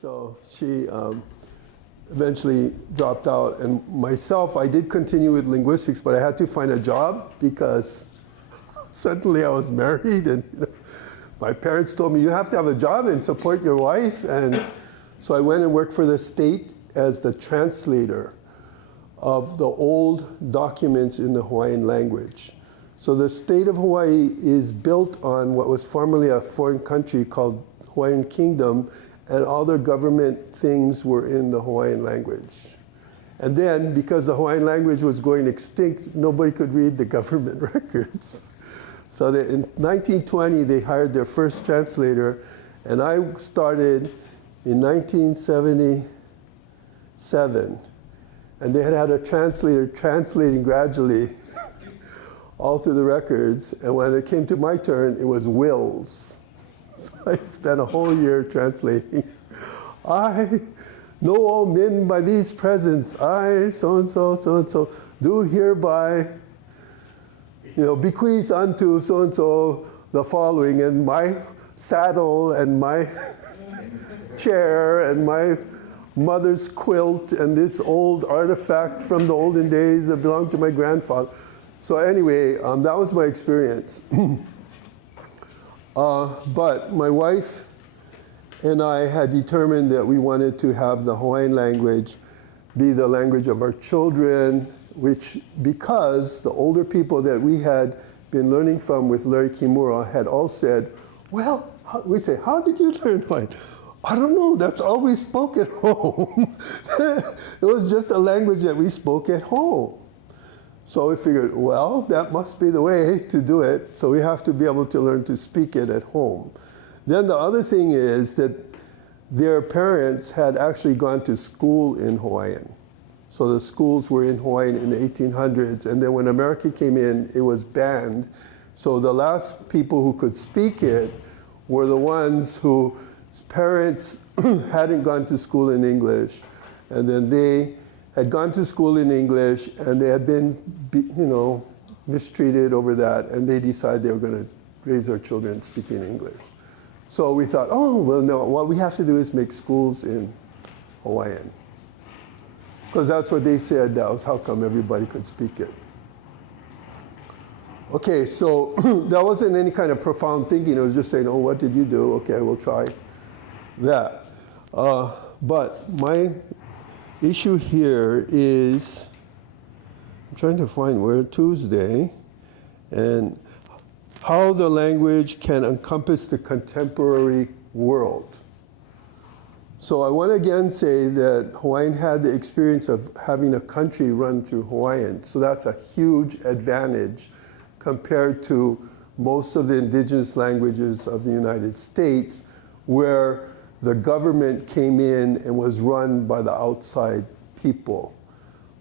So she eventually dropped out. And myself, I did continue with linguistics, but I had to find a job because suddenly I was married, and my parents told me, you have to have a job and support your wife. And so I went and worked for the state as the translator of the old documents in the Hawaiian language. So the state of Hawaii is built on what was formerly a foreign country called Hawaiian Kingdom, and all their government things were in the Hawaiian language. And then, because the Hawaiian language was going extinct, nobody could read the government records. So in 1920, they hired their first translator, and I started in 1977. And they had a translator translating gradually all through the records. And when it came to my turn, it was wills. So I spent a whole year translating. I know all men by these presents. I, so-and-so, do hereby, bequeath unto so-and-so the following, and my saddle and my chair and my mother's quilt and this old artifact from the olden days that belonged to my grandfather. So anyway, that was my experience. But my wife and I had determined that we wanted to have the Hawaiian language be the language of our children, because the older people that we had been learning from with Larry Kimura had all said, well, we say, how did you learn Hawaiian? I don't know, that's all we spoke at home. It was just a language that we spoke at home. So we figured, well, that must be the way to do it. So we have to be able to learn to speak it at home. Then the other thing is that their parents had actually gone to school in Hawaiian. So the schools were in Hawaiian in the 1800s. And then when America came in, it was banned. So the last people who could speak it were the ones whose parents hadn't gone to school in English. And then they had gone to school in English, and they had been, mistreated over that, and they decided they were going to raise their children speaking English. So we thought, oh, well, no, what we have to do is make schools in Hawaiian. Because that's what they said, that was how come everybody could speak it. Okay, so that wasn't any kind of profound thinking. It was just saying, oh, what did you do? Okay, we'll try that. But my issue here is, I'm trying to find where, Tuesday, and how the language can encompass the contemporary world. So I want to again say that Hawaiian had the experience of having a country run through Hawaiian. So that's a huge advantage compared to most of the indigenous languages of the United States, where the government came in and was run by the outside people.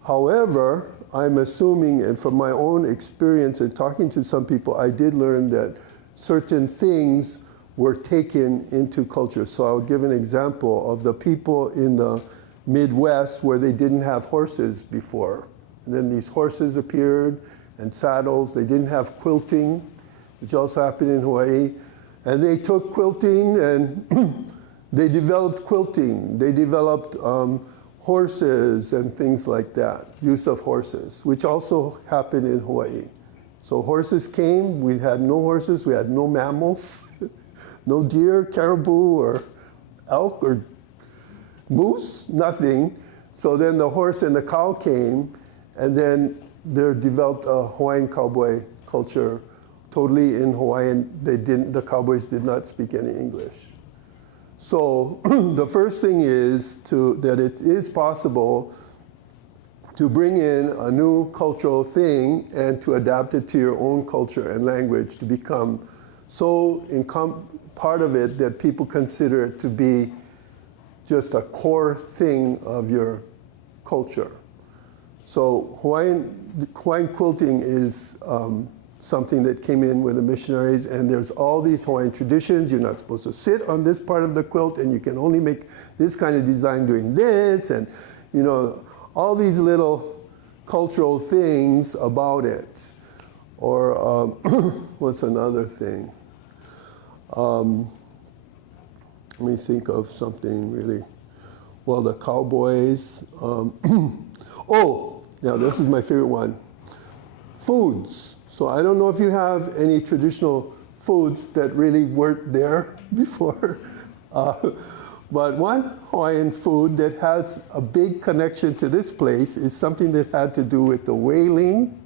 However, I'm assuming, and from my own experience and talking to some people, I did learn that certain things were taken into culture. So I'll give an example of the people in the Midwest where they didn't have horses before. And then these horses appeared, and saddles. They didn't have quilting, which also happened in Hawaii. And they took quilting and they developed quilting. They developed horses and things like that, use of horses, which also happened in Hawaii. So horses came, we had no horses, we had no mammals, no deer, caribou, or elk, or moose, nothing. So then the horse and the cow came, and then there developed a Hawaiian cowboy culture, totally in Hawaiian. The cowboys did not speak any English. So the first thing is that it is possible to bring in a new cultural thing and to adapt it to your own culture and language to become so part of it that people consider it to be just a core thing of your culture. So Hawaiian quilting is something that came in with the missionaries, and there's all these Hawaiian traditions. You're not supposed to sit on this part of the quilt, and you can only make this kind of design doing this, and all these little cultural things about it. Or what's another thing? Let me think of something really. Well, the cowboys. Oh, yeah, this is my favorite one. Foods. So I don't know if you have any traditional foods that really weren't there before. But one Hawaiian food that has a big connection to this place is something that had to do with the whaling.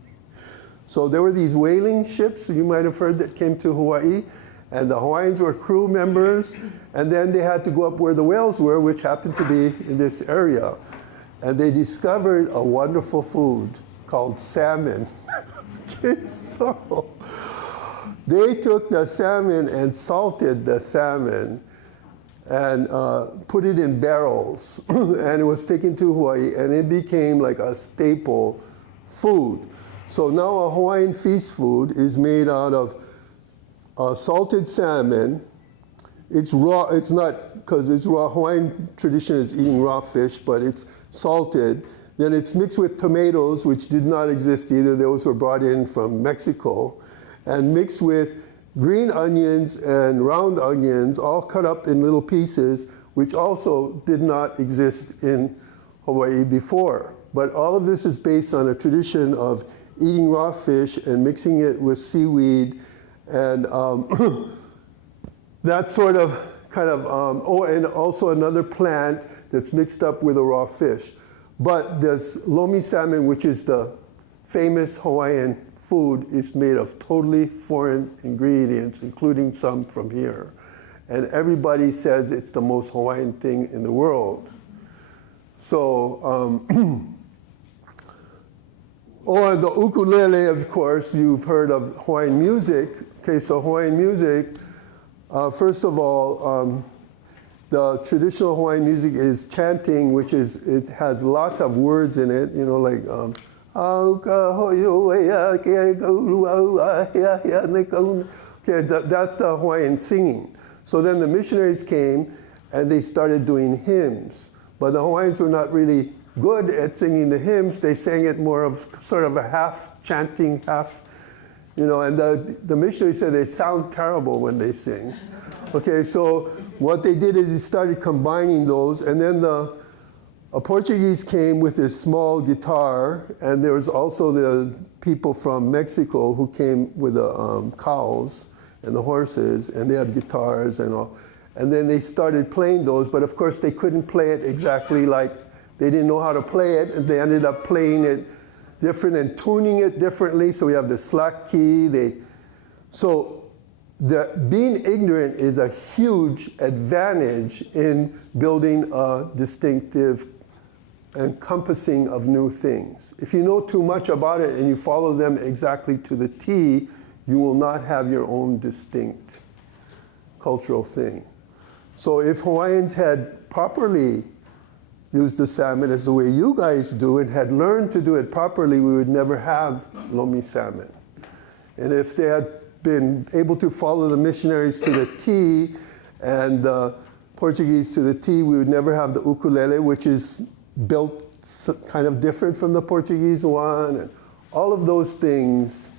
So there were these whaling ships, you might have heard, that came to Hawaii, and the Hawaiians were crew members, and then they had to go up where the whales were, which happened to be in this area. And they discovered a wonderful food called salmon. Okay, so they took the salmon and salted the salmon and put it in barrels, and it was taken to Hawaii, and it became like a staple food. So now a Hawaiian feast food is made out of salted salmon. It's raw, it's not, because it's raw, Hawaiian tradition is eating raw fish, but it's salted. Then it's mixed with tomatoes, which did not exist either. Those were brought in from Mexico, and mixed with green onions and round onions, all cut up in little pieces, which also did not exist in Hawaii before. But all of this is based on a tradition of eating raw fish and mixing it with seaweed, and that sort of kind of, oh, and also another plant that's mixed up with a raw fish. But this lomi salmon, which is the famous Hawaiian food, is made of totally foreign ingredients, including some from here. And everybody says it's the most Hawaiian thing in the world. So, or the ukulele, of course, you've heard of Hawaiian music. Okay, so Hawaiian music, first of all, the traditional Hawaiian music is chanting, which is, it has lots of words in it, you know, like, okay, that's the Hawaiian singing. So then the missionaries came and they started doing hymns. But the Hawaiians were not really good at singing the hymns. They sang it more of sort of a half chanting, half, you know, and the missionaries said they sound terrible when they sing. Okay, so what they did is they started combining those, and then a Portuguese came with his small guitar, and there was also the people from Mexico who came with the cows and the horses, and they had guitars and all. And then they started playing those, but of course they couldn't play it exactly like, they didn't know how to play it, and they ended up playing it different and tuning it differently. So we have the slack key. Being ignorant is a huge advantage in building a distinctive encompassing of new things. If you know too much about it and you follow them exactly to the T, you will not have your own distinct cultural thing. So if Hawaiians had properly used the salmon as the way you guys do it, had learned to do it properly, we would never have lomi salmon. And if they had been able to follow the missionaries to the T and the Portuguese to the T, we would never have the ukulele, which is built kind of different from the Portuguese one. And all of those things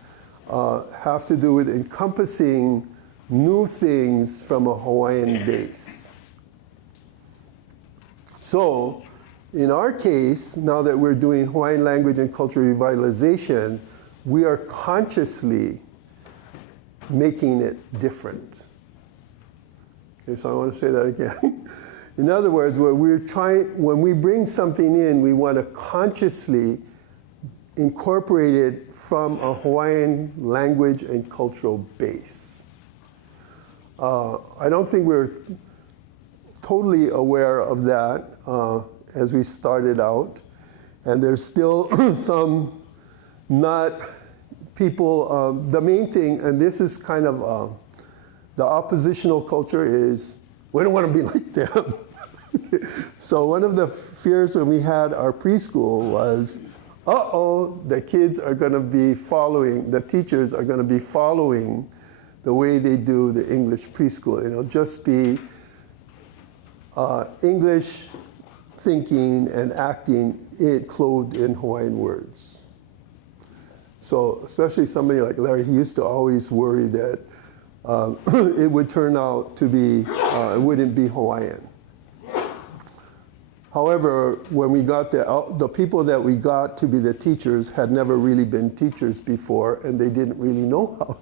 have to do with encompassing new things from a Hawaiian base. So, in our case, now that we're doing Hawaiian language and culture revitalization, we are consciously making it different. Okay, so I want to say that again. In other words, when we bring something in, we want to consciously incorporate it from a Hawaiian language and cultural base. I don't think we're totally aware of that as we started out. And there's still some not people, the main thing, and this is kind of the oppositional culture is, we don't want to be like them. So one of the fears when we had our preschool was, uh-oh, the kids are going to be following, the teachers are going to be following the way they do the English preschool. It'll just be English thinking and acting clothed in Hawaiian words. So especially somebody like Larry, he used to always worry that it would turn out to be, it wouldn't be Hawaiian. However, when we got there, the people that we got to be the teachers had never really been teachers before, and they didn't really know how.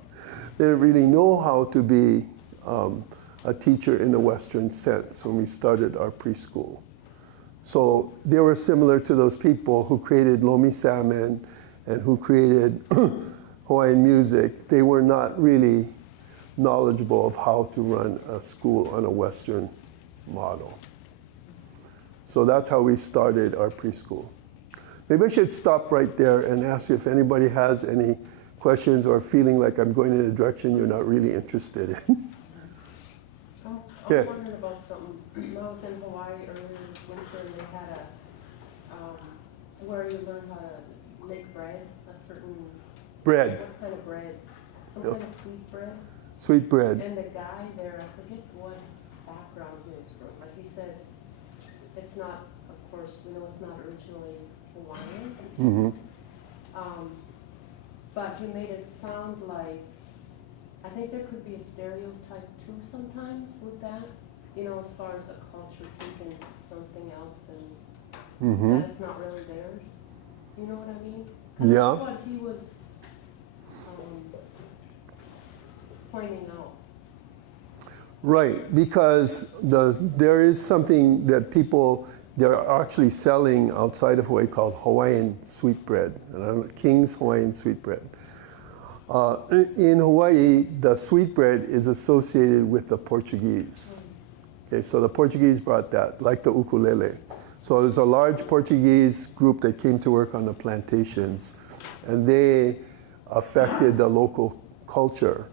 They didn't really know how to be a teacher in the Western sense when we started our preschool. So they were similar to those people who created lomi salmon and who created Hawaiian music. They were not really knowledgeable of how to run a school on a Western model. So that's how we started our preschool. Maybe I should stop right there and ask you if anybody has any questions or feeling like I'm going in a direction you're not really interested in. I was wondering about something. When I was in Hawaii earlier this winter, and they had where you learn how to make bread, a certain Bread. What kind of bread? Some kind of sweet bread. Sweet bread. And the guy there, I forget what background he was from, but he said it's not, of course, we know it's not originally Hawaiian. Mm-hmm. But he made it sound like, I think there could be a stereotype too sometimes with that, you know, as far as a culture thinking it's something else and that it's not really theirs. You know what I mean? 'Cause Yeah. that's what he was pointing out. Right, because there is something that people, they're actually selling outside of Hawaii called Hawaiian sweetbread, King's Hawaiian sweetbread. In Hawaii, the sweetbread is associated with the Portuguese. Okay, so the Portuguese brought that, like the ukulele. So there's a large Portuguese group that came to work on the plantations, and they affected the local culture.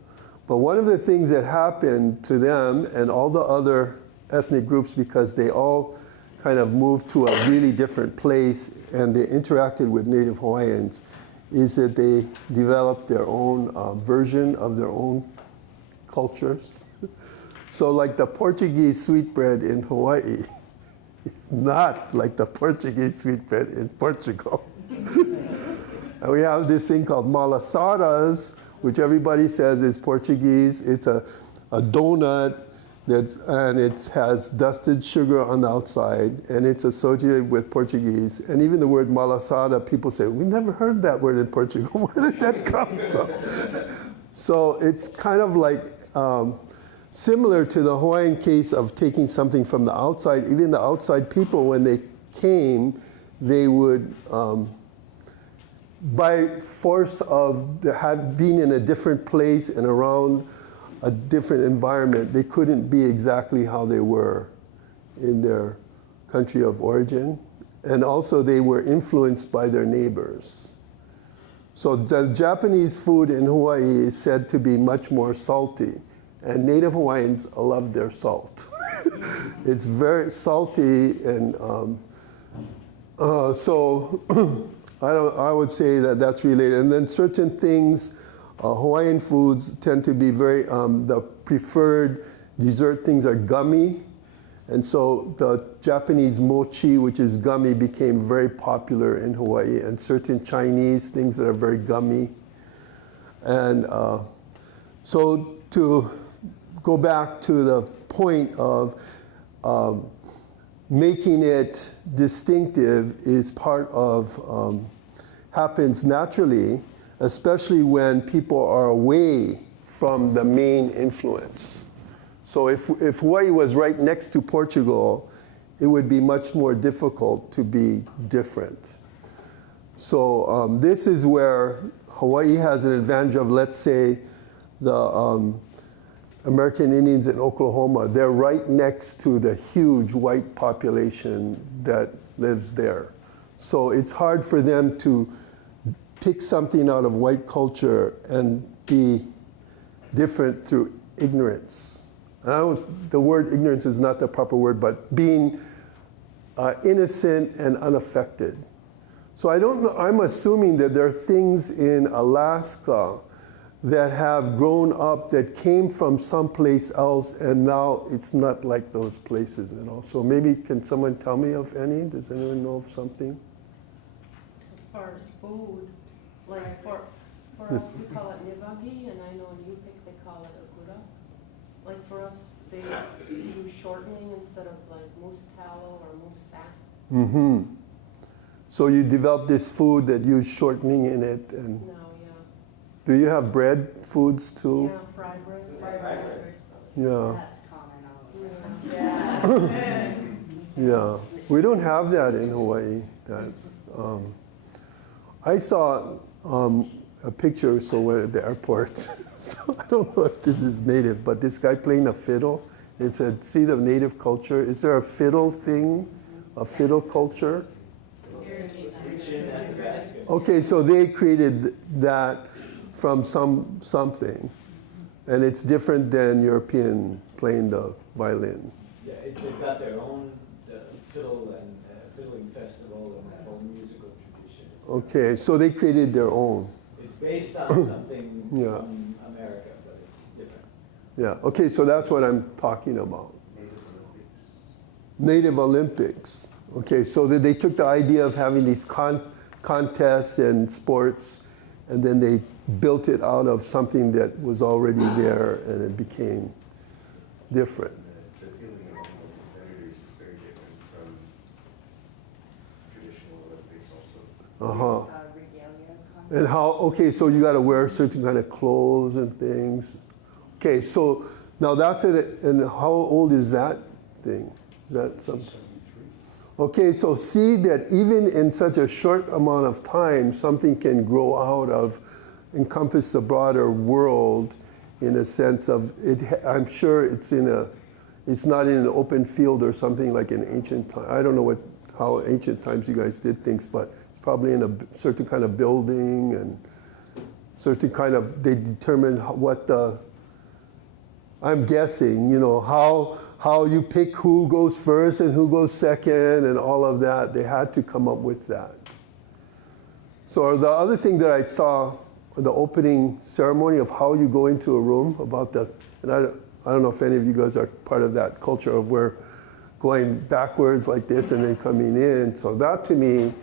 But one of the things that happened to them and all the other ethnic groups, because they all kind of moved to a really different place and they interacted with Native Hawaiians, is that they developed their own version of their own cultures. So like the Portuguese sweetbread in Hawaii is not like the Portuguese sweetbread in Portugal. And we have this thing called malasadas, which everybody says is Portuguese. It's a donut and it has dusted sugar on the outside, and it's associated with Portuguese. And even the word malasada, people say, we've never heard that word in Portugal. Where did that come from? So it's kind of like similar to the Hawaiian case of taking something from the outside. Even the outside people, when they came, they would, by force of being in a different place and around a different environment, they couldn't be exactly how they were in their country of origin. And also they were influenced by their neighbors. So the Japanese food in Hawaii is said to be much more salty. And Native Hawaiians love their salt. It's very salty, and so I would say that that's related. And then certain things, Hawaiian foods tend to be very, the preferred dessert things are gummy. And so the Japanese mochi, which is gummy, became very popular in Hawaii, and certain Chinese things that are very gummy. And so to go back to the point of making it distinctive is part of, happens naturally, especially when people are away from the main influence. So if Hawaii was right next to Portugal, it would be much more difficult to be different. So this is where Hawaii has an advantage of, let's say, the American Indians in Oklahoma. They're right next to the huge white population that lives there. So it's hard for them to pick something out of white culture and be different through ignorance. The word ignorance is not the proper word, but being innocent and unaffected. So I don't know, I'm assuming that there are things in Alaska that have grown up that came from someplace else, and now it's not like those places and all. So maybe can someone tell me of any? Does anyone know of something? As far as food, like For us, we call it nivagi, and I know in Yupik they call it agura. Like for us, they do shortening instead of like moose tallow or moose fat. Mm-hmm. So you developed this food that used shortening in it, and No, yeah. do you have bread foods too? Yeah, fried bread. Fried bread. Yeah. That's common all over. Yeah. Yeah. We don't have that in Hawaii. That I saw a picture or so at the airport. So I don't know if this is native, but this guy playing a fiddle. It's a seed of native culture. Is there a fiddle thing, a fiddle culture? Okay, so they created that from something, and it's different than European playing the violin. Yeah, they've got their own fiddle and fiddling festival and their own musical tradition. Okay, so they created their own. It's based on something Yeah. from America, but it's different. Yeah, okay, so that's what I'm talking about. Native Olympics. Okay, so they took the idea of having these contests and sports, and then they built it out of something that was already there, and it became different. The feeling of competitors is very different from traditional Olympics also. Uh-huh. And how, okay, so you got to wear certain kind of clothes and things. Okay, so now that's it, and how old is that thing? Is that something? Okay, so see that even in such a short amount of time, something can grow out of, encompass the broader world in a sense of, I'm sure it's not in an open field or something like in ancient times. I don't know how ancient times you guys did things, but it's probably in a certain kind of building and certain kind of, they determine what I'm guessing, how you pick who goes first and who goes second and all of that. They had to come up with that. So the other thing that I saw, the opening ceremony of how you go into a room about that, and I don't know if any of you guys are part of that culture of where going backwards like this and then coming in. So that to me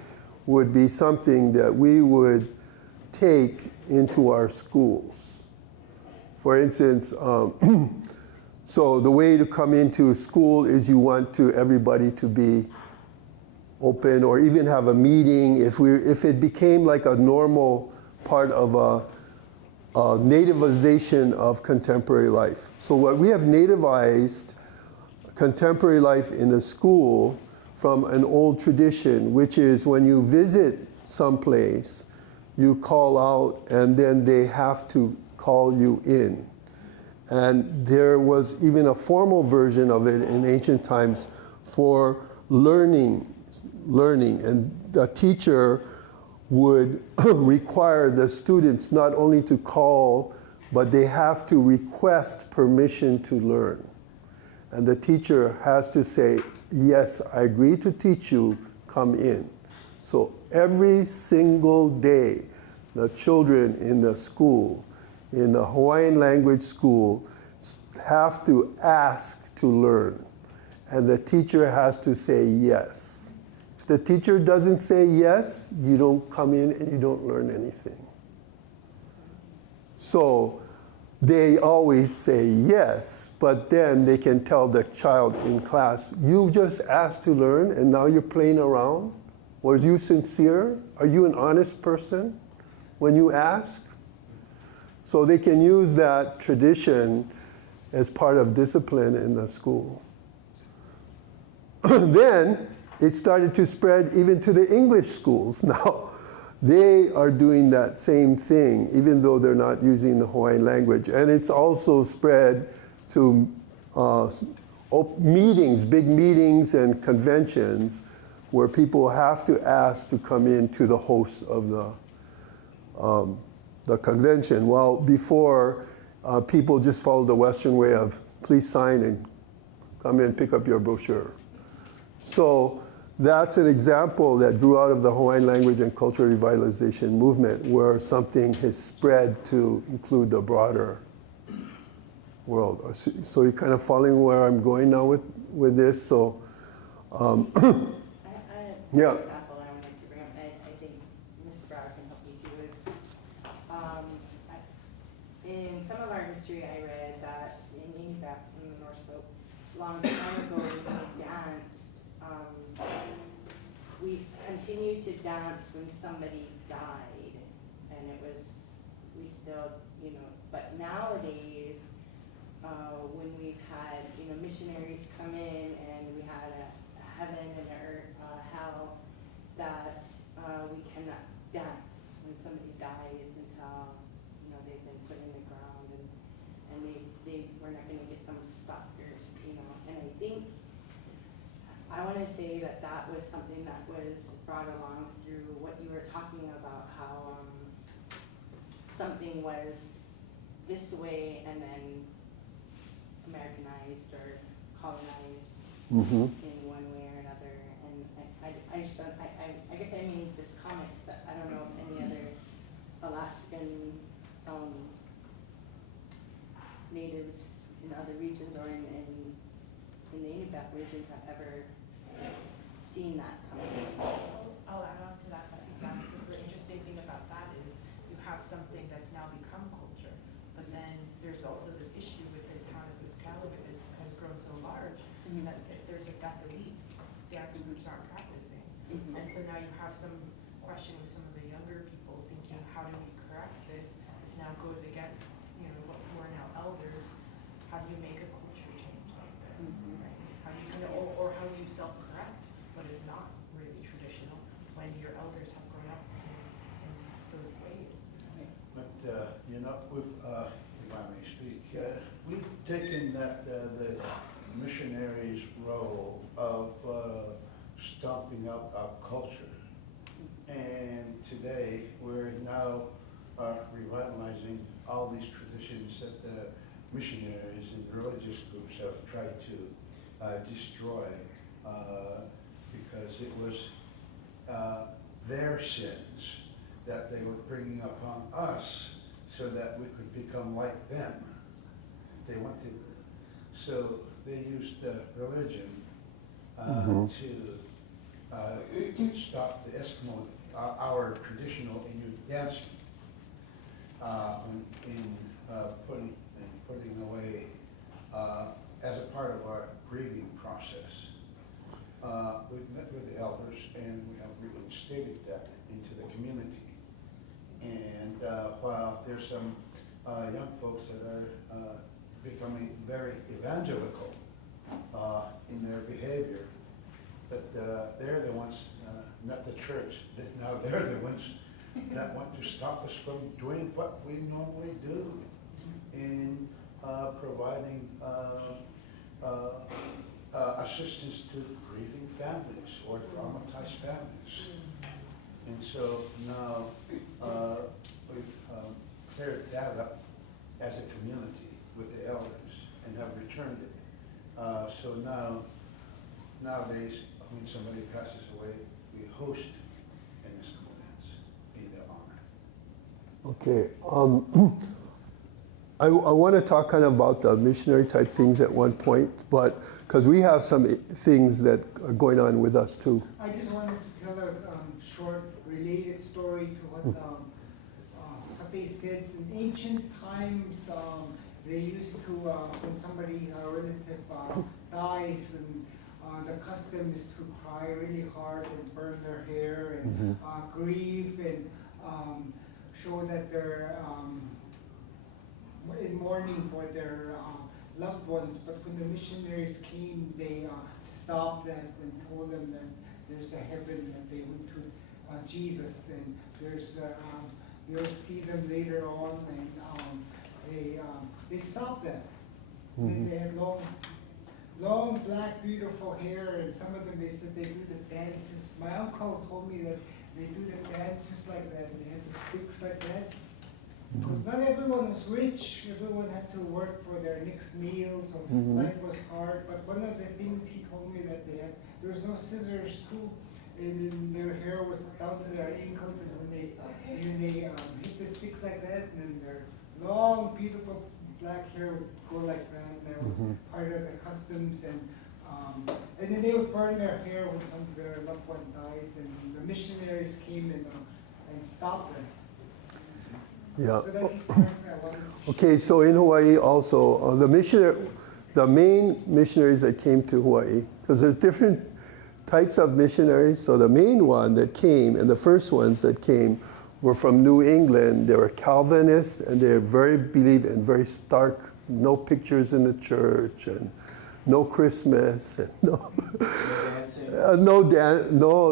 would be something that we would take into our schools. For instance, so the way to come into school is you want everybody to be open, or even have a meeting. If it became like a normal part of a nativization of contemporary life. So what we have nativized contemporary life in a school from an old tradition, which is when you visit someplace, you call out and then they have to call you in. And there was even a formal version of it in ancient times for learning, and the teacher would require the students not only to call, but they have to request permission to learn. And the teacher has to say, yes, I agree to teach you, come in. So every single day, the children in the school, in the Hawaiian language school, have to ask to learn. And the teacher has to say yes. If the teacher doesn't say yes, you don't come in and you don't learn anything. So they always say yes, but then they can tell the child in class, you just asked to learn and now you're playing around? Were you sincere? Are you an honest person when you ask? So they can use that tradition as part of discipline in the school. Then it started to spread even to the English schools. Now they are doing that same thing, even though they're not using the Hawaiian language. And it's also spread to meetings, big meetings and conventions where people have to ask to come in to the hosts of the convention. Well, before, people just followed the Western way of please sign and come in, pick up your brochure. So that's an example that grew out of the Hawaiian language and cultural revitalization movement, where something has spread to include the broader world. So you're kind of following where I'm going now with this. So, I yeah. example I wanted to bring up, and I think Mr. Brower can help you too, is some of our history I read that in Inuit from the North Slope, long time ago when we danced, we continued to dance when somebody died, and it was, we still, you know, but nowadays, when we've had, you know, missionaries come in and we had a heaven and earth, hell, that we cannot dance when somebody dies until, you know, they've been put in the ground, and we're not gonna get them stuck or, you know, and I think, I wanna say that that was something that was brought along through what you were talking about, how, something was this way and then Americanized or colonized in one way or another, and I just don't, I guess I made this comment, 'cause I don't know if any other Alaskan, natives in other regions or in the Inuit region have ever seen that coming. I'll add on to that, Bessie-san, because the interesting thing about that is you have something that's now become culture, but then there's also this issue within town of Canada has grown so large that if there's a death elite, dance groups aren't practicing. And so now you have some question with some of the younger people thinking, how do we correct this? This now goes against, you know, what who are now elders. How do you make a culture change like this? Right? How do you kind of, or how do you self-correct what is not really traditional when your elders have grown up in those ways? But, you know, if I may speak, we've taken that, the missionaries' role of stomping up our culture. And today, we're now revitalizing all these traditions that the missionaries and religious groups have tried to destroy because it was their sins that they were bringing upon us so that we could become like them. They wanted, so they used religion to stop the Eskimo, our traditional Inuit dancing, in putting away as a part of our grieving process. We've met with the elders and we have reinstated that into the community. And while there's some young folks that are becoming very evangelical in their behavior, but they're the ones, not the church, now they're the ones that want to stop us from doing what we normally do in providing assistance to grieving families or traumatized families. And so now we've cleared that up as a community with the elders and have returned it. So nowadays, when somebody passes away, we host an Eskimo dance in their honor. Okay. I want to talk kind of about the missionary type things at one point, but because we have some things that are going on with us too. I just wanted to tell a short related story to what they said. In ancient times, they used to, when somebody, a relative dies, and the custom is to cry really hard and burn their hair and grieve and show that they're in mourning for their loved ones. But when the missionaries came, they stopped that and told them that there's a heaven, that they went to Jesus, and there's you'll see them later on, and they stopped that. And they had long black beautiful hair, and some of them, they said they do the dances. My uncle told me that they do the dances like that, and they had the sticks like that. Because not everyone was rich, everyone had to work for their next meal, so life was hard. But one of the things he told me that they had, there was no scissors too, and their hair was down to their ankles, and when they hit the sticks like that, and then their long, beautiful black hair would go like that, and that was part of the customs. And then they would burn their hair when some of their loved one dies, and the missionaries came and stopped them. Yeah. So that's part I wanted to Okay, so in Hawaii also, the main missionaries that came to Hawaii, because there's different types of missionaries. So the main one that came, and the first ones that came, were from New England. They were Calvinists, and they believe in very stark, no pictures in the church, and no Christmas, and no,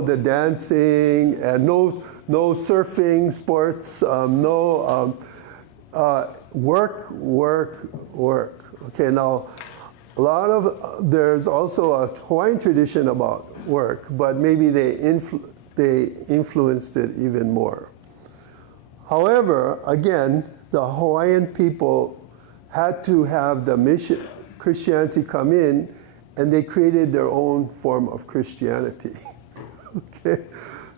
the dancing, and no surfing sports, work. Okay, now there's also a Hawaiian tradition about work, but maybe they influenced it even more. However, again, the Hawaiian people had to have the Christianity come in, and they created their own form of Christianity. Okay?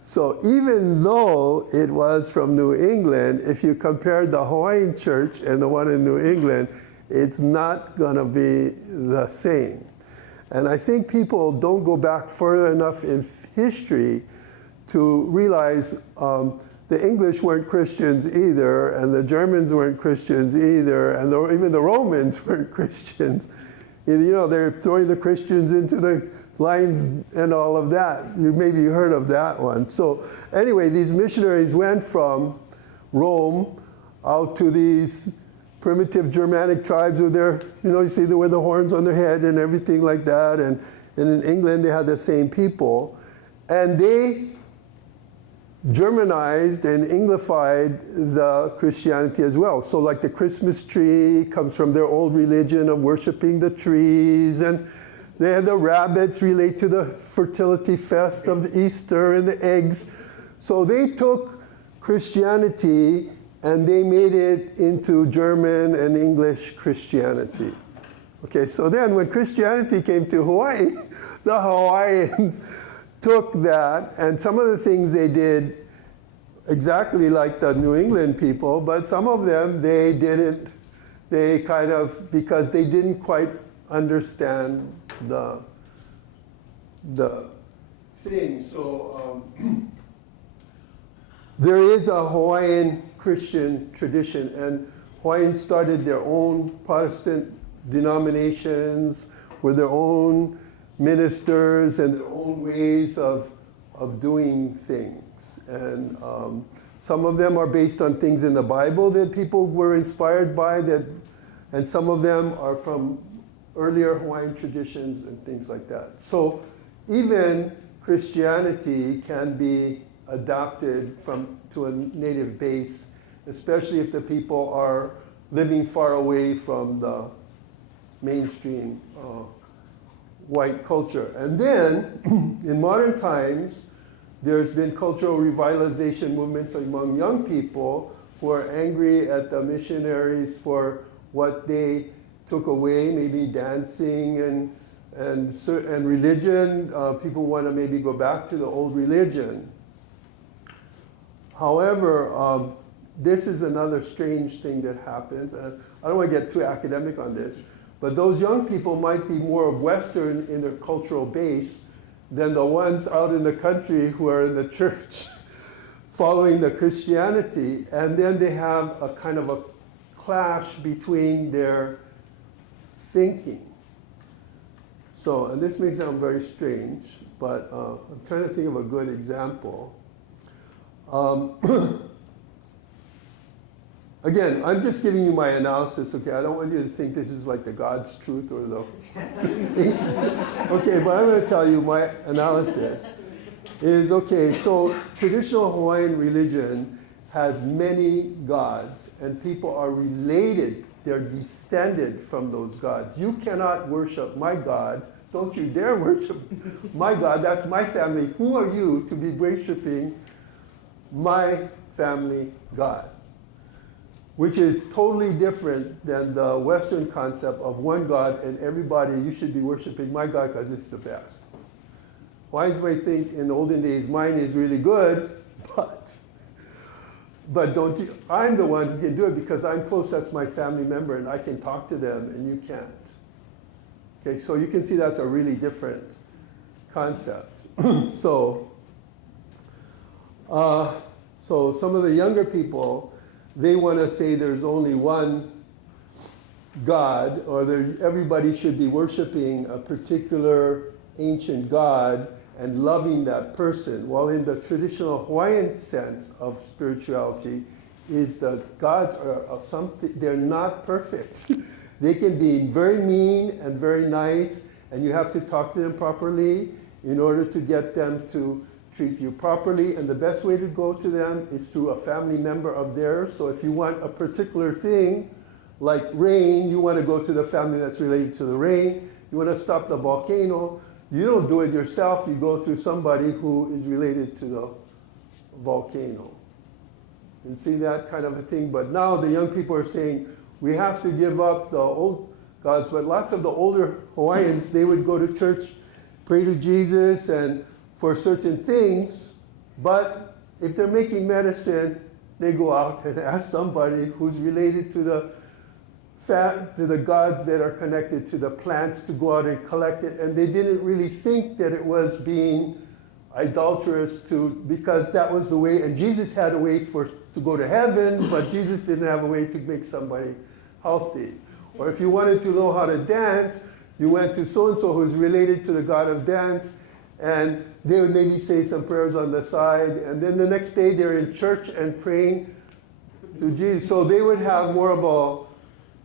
So even though it was from New England, if you compare the Hawaiian church and the one in New England, it's not going to be the same. And I think people don't go back further enough in history to realize the English weren't Christians either, and the Germans weren't Christians either, and even the Romans weren't Christians. You know, they're throwing the Christians into the lions and all of that. You maybe heard of that one. So anyway, these missionaries went from Rome out to these primitive Germanic tribes with their, you see with the horns on their head and everything like that. And in England, they had the same people. And they Germanized and Anglified the Christianity as well. So like the Christmas tree comes from their old religion of worshiping the trees, and they had the rabbits relate to the fertility fest of the Easter and the eggs. So they took Christianity and they made it into German and English Christianity. Okay, so then when Christianity came to Hawaii, the Hawaiians took that, and some of the things they did exactly like the New England people, but some of them they didn't, because they didn't quite understand the thing. So there is a Hawaiian Christian tradition, and Hawaiians started their own Protestant denominations with their own ministers and their own ways of doing things. And some of them are based on things in the Bible that people were inspired by, and some of them are from earlier Hawaiian traditions and things like that. So even Christianity can be adapted to a native base, especially if the people are living far away from the mainstream white culture. And then, in modern times, there's been cultural revitalization movements among young people who are angry at the missionaries for what they took away, maybe dancing and religion. People want to maybe go back to the old religion. However, this is another strange thing that happens. And I don't want to get too academic on this, but those young people might be more Western in their cultural base than the ones out in the country who are in the church following the Christianity. And then they have a kind of a clash between their thinking. So, and this may sound very strange, but I'm trying to think of a good example. Again, I'm just giving you my analysis, okay? I don't want you to think this is like the God's truth or the... Okay, but I'm going to tell you my analysis is, okay, so traditional Hawaiian religion has many gods, and people are related. They're descended from those gods. You cannot worship my God. Don't you dare worship my God. That's my family. Who are you to be worshiping my family God? Which is totally different than the Western concept of one God and everybody, you should be worshiping my God because it's the best. Hawaiians may think in the olden days, mine is really good, but don't you, I'm the one who can do it because I'm close, that's my family member, and I can talk to them and you can't. Okay, so you can see that's a really different concept. So some of the younger people, they want to say there's only one God, or everybody should be worshiping a particular ancient God and loving that person. While in the traditional Hawaiian sense of spirituality, is that gods are of something, they're not perfect. They can be very mean and very nice, and you have to talk to them properly in order to get them to treat you properly. And the best way to go to them is through a family member of theirs. So if you want a particular thing, like rain, you want to go to the family that's related to the rain. You want to stop the volcano, you don't do it yourself, you go through somebody who is related to the volcano. And see that kind of a thing. But now the young people are saying, we have to give up the old gods. But lots of the older Hawaiians, they would go to church, pray to Jesus and for certain things. But if they're making medicine, they go out and ask somebody who's related to the gods that are connected to the plants to go out and collect it. And they didn't really think that it was being idolatrous because that was the way, and Jesus had a way to go to heaven, but Jesus didn't have a way to make somebody healthy. Or if you wanted to know how to dance, you went to so-and-so who's related to the god of dance, and they would maybe say some prayers on the side, and then the next day they're in church and praying to Jesus. So they would have more of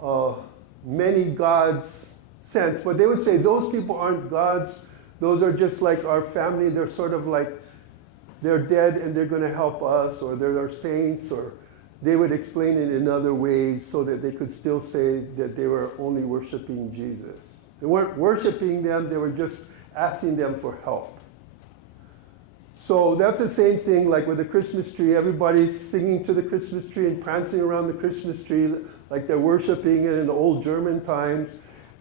a many gods sense, but they would say those people aren't gods. Those are just like our family. They're sort of like, they're dead and they're going to help us, or they're our saints, or they would explain it in other ways so that they could still say that they were only worshiping Jesus. They weren't worshiping them, they were just asking them for help. So that's the same thing like with the Christmas tree. Everybody's singing to the Christmas tree and prancing around the Christmas tree like they're worshiping it in the old German times.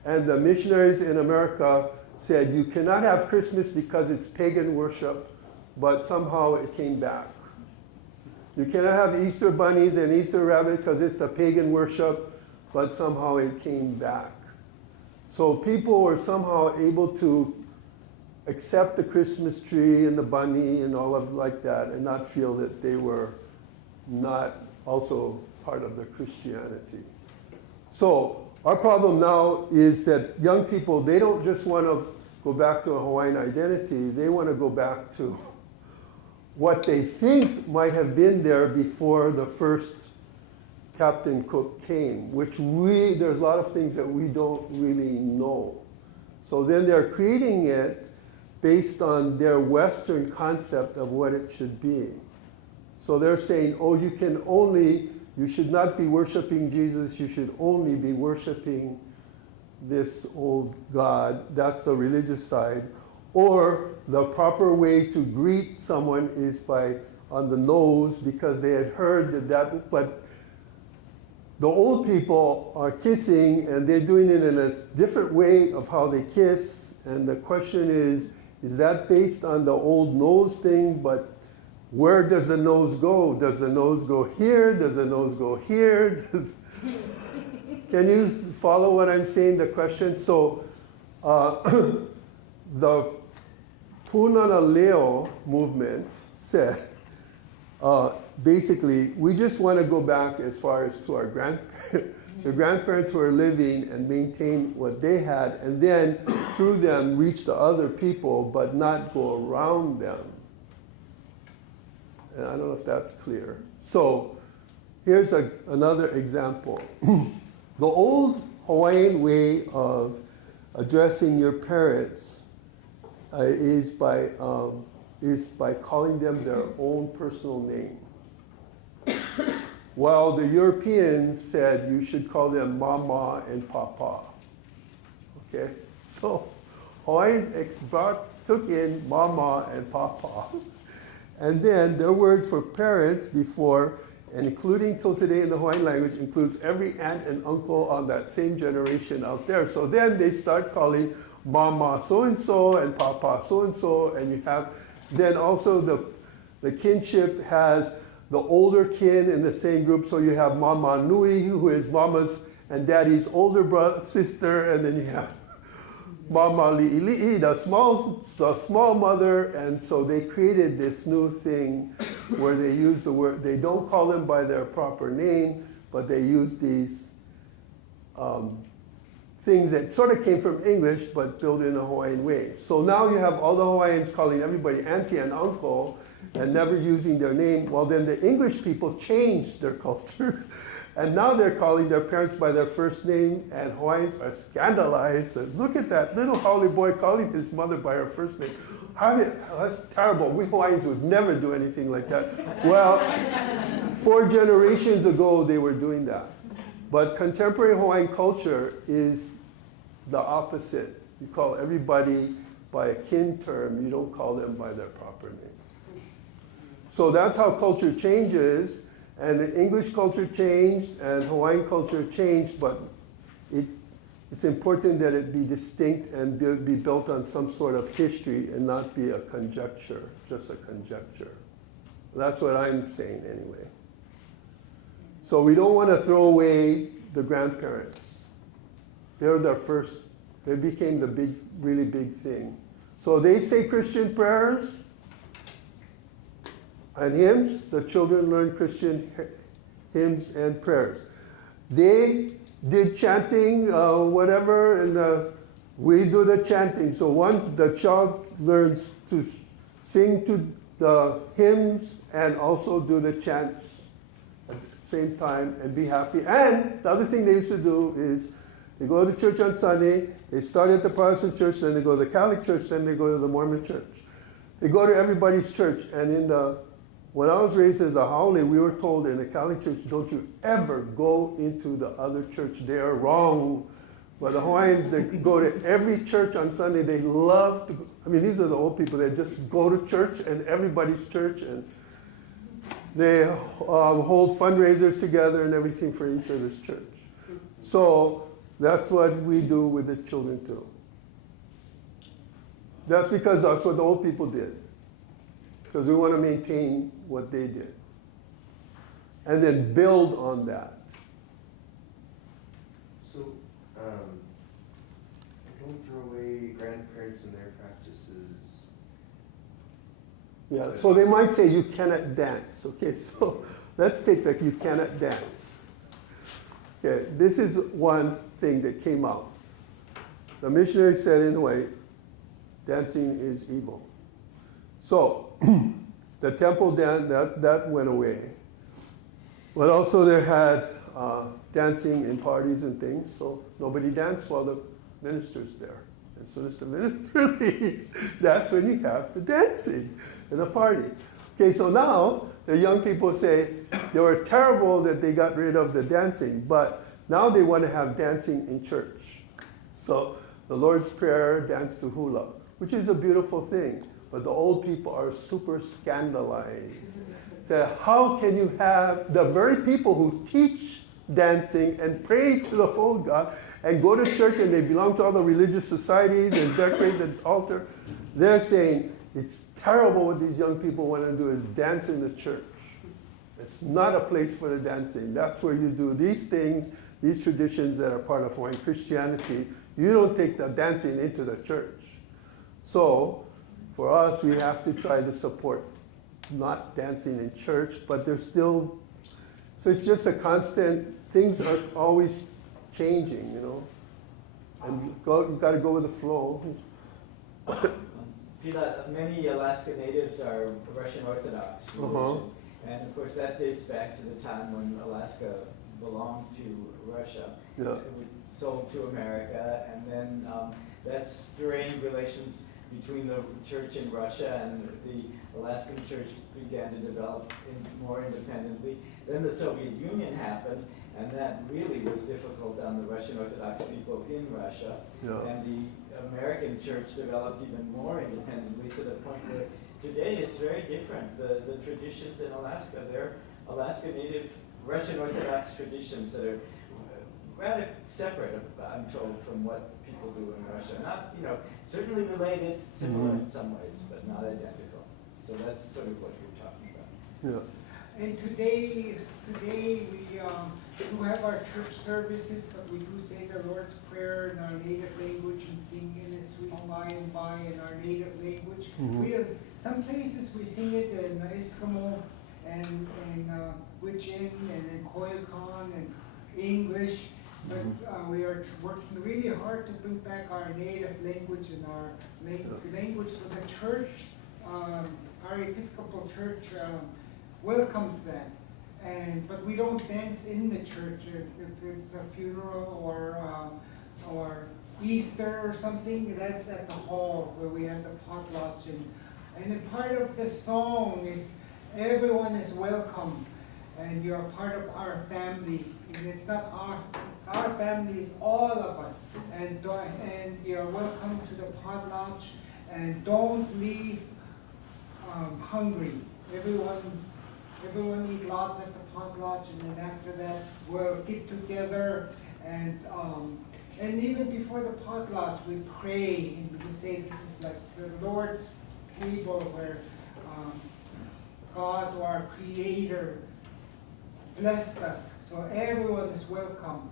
And the missionaries in America said, you cannot have Christmas because it's pagan worship, but somehow it came back. You cannot have Easter bunnies and Easter rabbit because it's the pagan worship, but somehow it came back. So people were somehow able to accept the Christmas tree and the bunny and all of like that and not feel that they were not also part of the Christianity. So our problem now is that young people, they don't just want to go back to a Hawaiian identity, they want to go back to what they think might have been there before the first Captain Cook came, which there's a lot of things that we don't really know. So then they're creating it based on their Western concept of what it should be. So they're saying, oh, you should not be worshiping Jesus, you should only be worshiping this old God. That's the religious side. Or the proper way to greet someone is on the nose, because they had heard that, but the old people are kissing and they're doing it in a different way of how they kiss. And the question is that based on the old nose thing? But where does the nose go? Does the nose go here? Does the nose go here? Can you follow what I'm saying, the question? So the Punana Leo movement said, basically, we just want to go back as far as to our grandparents, the grandparents who are living and maintain what they had, and then through them reach the other people, but not go around them. And I don't know if that's clear. So here's another example. The old Hawaiian way of addressing your parents is by calling them their own personal name. While the Europeans said you should call them Mama and Papa. Okay? So Hawaiians took in Mama and Papa. And then their word for parents before, and including till today in the Hawaiian language, includes every aunt and uncle on that same generation out there. So then they start calling Mama so-and-so and Papa so-and-so, and you have, then also the kinship has the older kin in the same group. So you have Mama Nui, who is Mama's and Daddy's older brother, sister, and then you have Mama li'i, the small mother, and so they created this new thing where they use the word, they don't call them by their proper name, but they use these things that sort of came from English but built in a Hawaiian way. So now you have all the Hawaiians calling everybody auntie and uncle and never using their name. Well, then the English people changed their culture. And now they're calling their parents by their first name, and Hawaiians are scandalized. And look at that little Haole boy calling his mother by her first name. That's terrible. We Hawaiians would never do anything like that. Well, 4 generations ago, they were doing that. But contemporary Hawaiian culture is the opposite. You call everybody by a kin term. You don't call them by their proper name. So that's how culture changes. And the English culture changed and Hawaiian culture changed, but it's important that it be distinct and be built on some sort of history and not be a conjecture, just a conjecture. That's what I'm saying anyway. So we don't want to throw away the grandparents. They're their first, they became the big, really big thing. So they say Christian prayers and hymns. The children learn Christian hymns and prayers. They did chanting, whatever, and we do the chanting. So the child learns to sing to the hymns and also do the chants at the same time and be happy. And the other thing they used to do is they go to church on Sunday, they start at the Protestant church, then they go to the Catholic church, then they go to the Mormon church. They go to everybody's church, and when I was raised as a Haole, we were told in the Catholic church, don't you ever go into the other church. They are wrong. But the Hawaiians, they go to every church on Sunday. They love to go. I mean, these are the old people. They just go to church and everybody's church. And they hold fundraisers together and everything for each other's church. So that's what we do with the children too. That's because that's what the old people did. Because we want to maintain what they did. And then build on that. So, don't throw away grandparents and their practices. Yeah, so they might say you cannot dance. Okay, so let's take that you cannot dance. Okay, this is one thing that came out. The missionary said in Hawaii, dancing is evil. So, the temple dance, that went away. But also they had dancing in parties and things, so nobody danced while the minister's there. As soon as the minister leaves, that's when you have the dancing and the party. Okay, so now the young people say they were terrible that they got rid of the dancing, but now they want to have dancing in church. So the Lord's Prayer, dance to hula, which is a beautiful thing. But the old people are super scandalized. So how can you have the very people who teach dancing and pray to the whole God and go to church and they belong to all the religious societies and decorate the altar? They're saying it's terrible what these young people want to do is dance in the church. It's not a place for the dancing. That's where you do these things, these traditions that are part of Hawaiian Christianity. You don't take the dancing into the church. So, for us, we have to try to support not dancing in church, but there's still, so it's just a constant, things are always changing, you know, and you've got to go with the flow. Pila, many Alaska natives are Russian Orthodox religion, and of course that dates back to the time when Alaska belonged to Russia. Yeah. It was sold to America, and then that strained relations between the church in Russia and the Alaskan church began to develop more independently. Then the Soviet Union happened, and that really was difficult on the Russian Orthodox people in Russia. Yeah. And the American church developed even more independently to the point where today it's very different. The traditions in Alaska, they're Alaska Native Russian Orthodox traditions that are rather separate, I'm told, from what people do in Russia. Not, certainly related, similar in some ways, but not identical. So that's sort of what you're talking about. Yeah. And today we do have our church services, but we do say the Lord's Prayer in our native language and sing in a sweet Hawaiian by in our native language. We have, some places we sing it in Eskimo and Gwitch'in and in Koyukon and English, but we are working really hard to bring back our native language and our language. So the church, our Episcopal church, welcomes that. But we don't dance in the church if it's a funeral or Easter or something. That's at the hall where we have the potlatch, and then part of the song is everyone is welcome, and you're part of our family. And it's not our family is all of us, and you're welcome to the potlatch, and don't leave hungry. Everyone eat lots at the potlatch, and then after that we'll get together and even before the potlatch we pray and we say this is like the Lord's table where God, our Creator, blessed us. So everyone is welcome.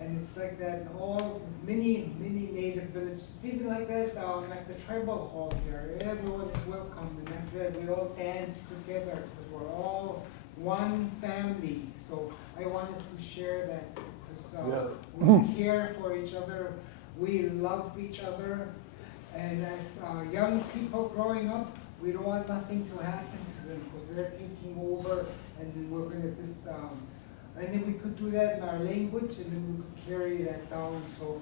And it's like that in all, many native villages. It's even like that at the tribal hall here. Everyone is welcome. And after that, we all dance together because we're all one family. So I wanted to share that because we care for each other. We love each other. And as young people growing up, we don't want nothing to happen to them because they're taking over, and then we're going to just and then we could do that in our language, and then we could carry that down. So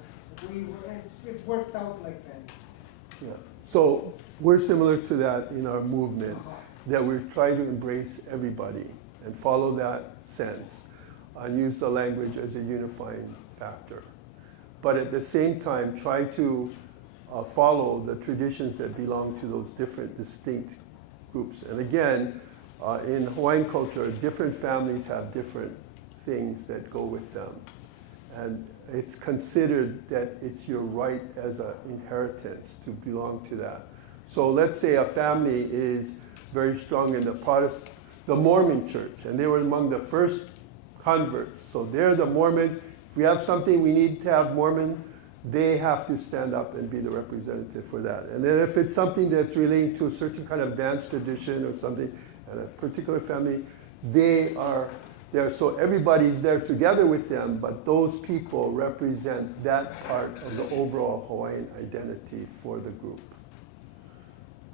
it's worked out like that. Yeah. So we're similar to that in our movement, that we try to embrace everybody and follow that sense and use the language as a unifying factor. But at the same time, try to follow the traditions that belong to those different distinct groups. And again, in Hawaiian culture, different families have different things that go with them. And it's considered that it's your right as an inheritance to belong to that. So let's say a family is very strong in the Mormon church, and they were among the first converts. So they're the Mormons. If we have something we need to have Mormon, they have to stand up and be the representative for that. And then if it's something that's relating to a certain kind of dance tradition or something, and a particular family, they are there. So everybody's there together with them, but those people represent that part of the overall Hawaiian identity for the group.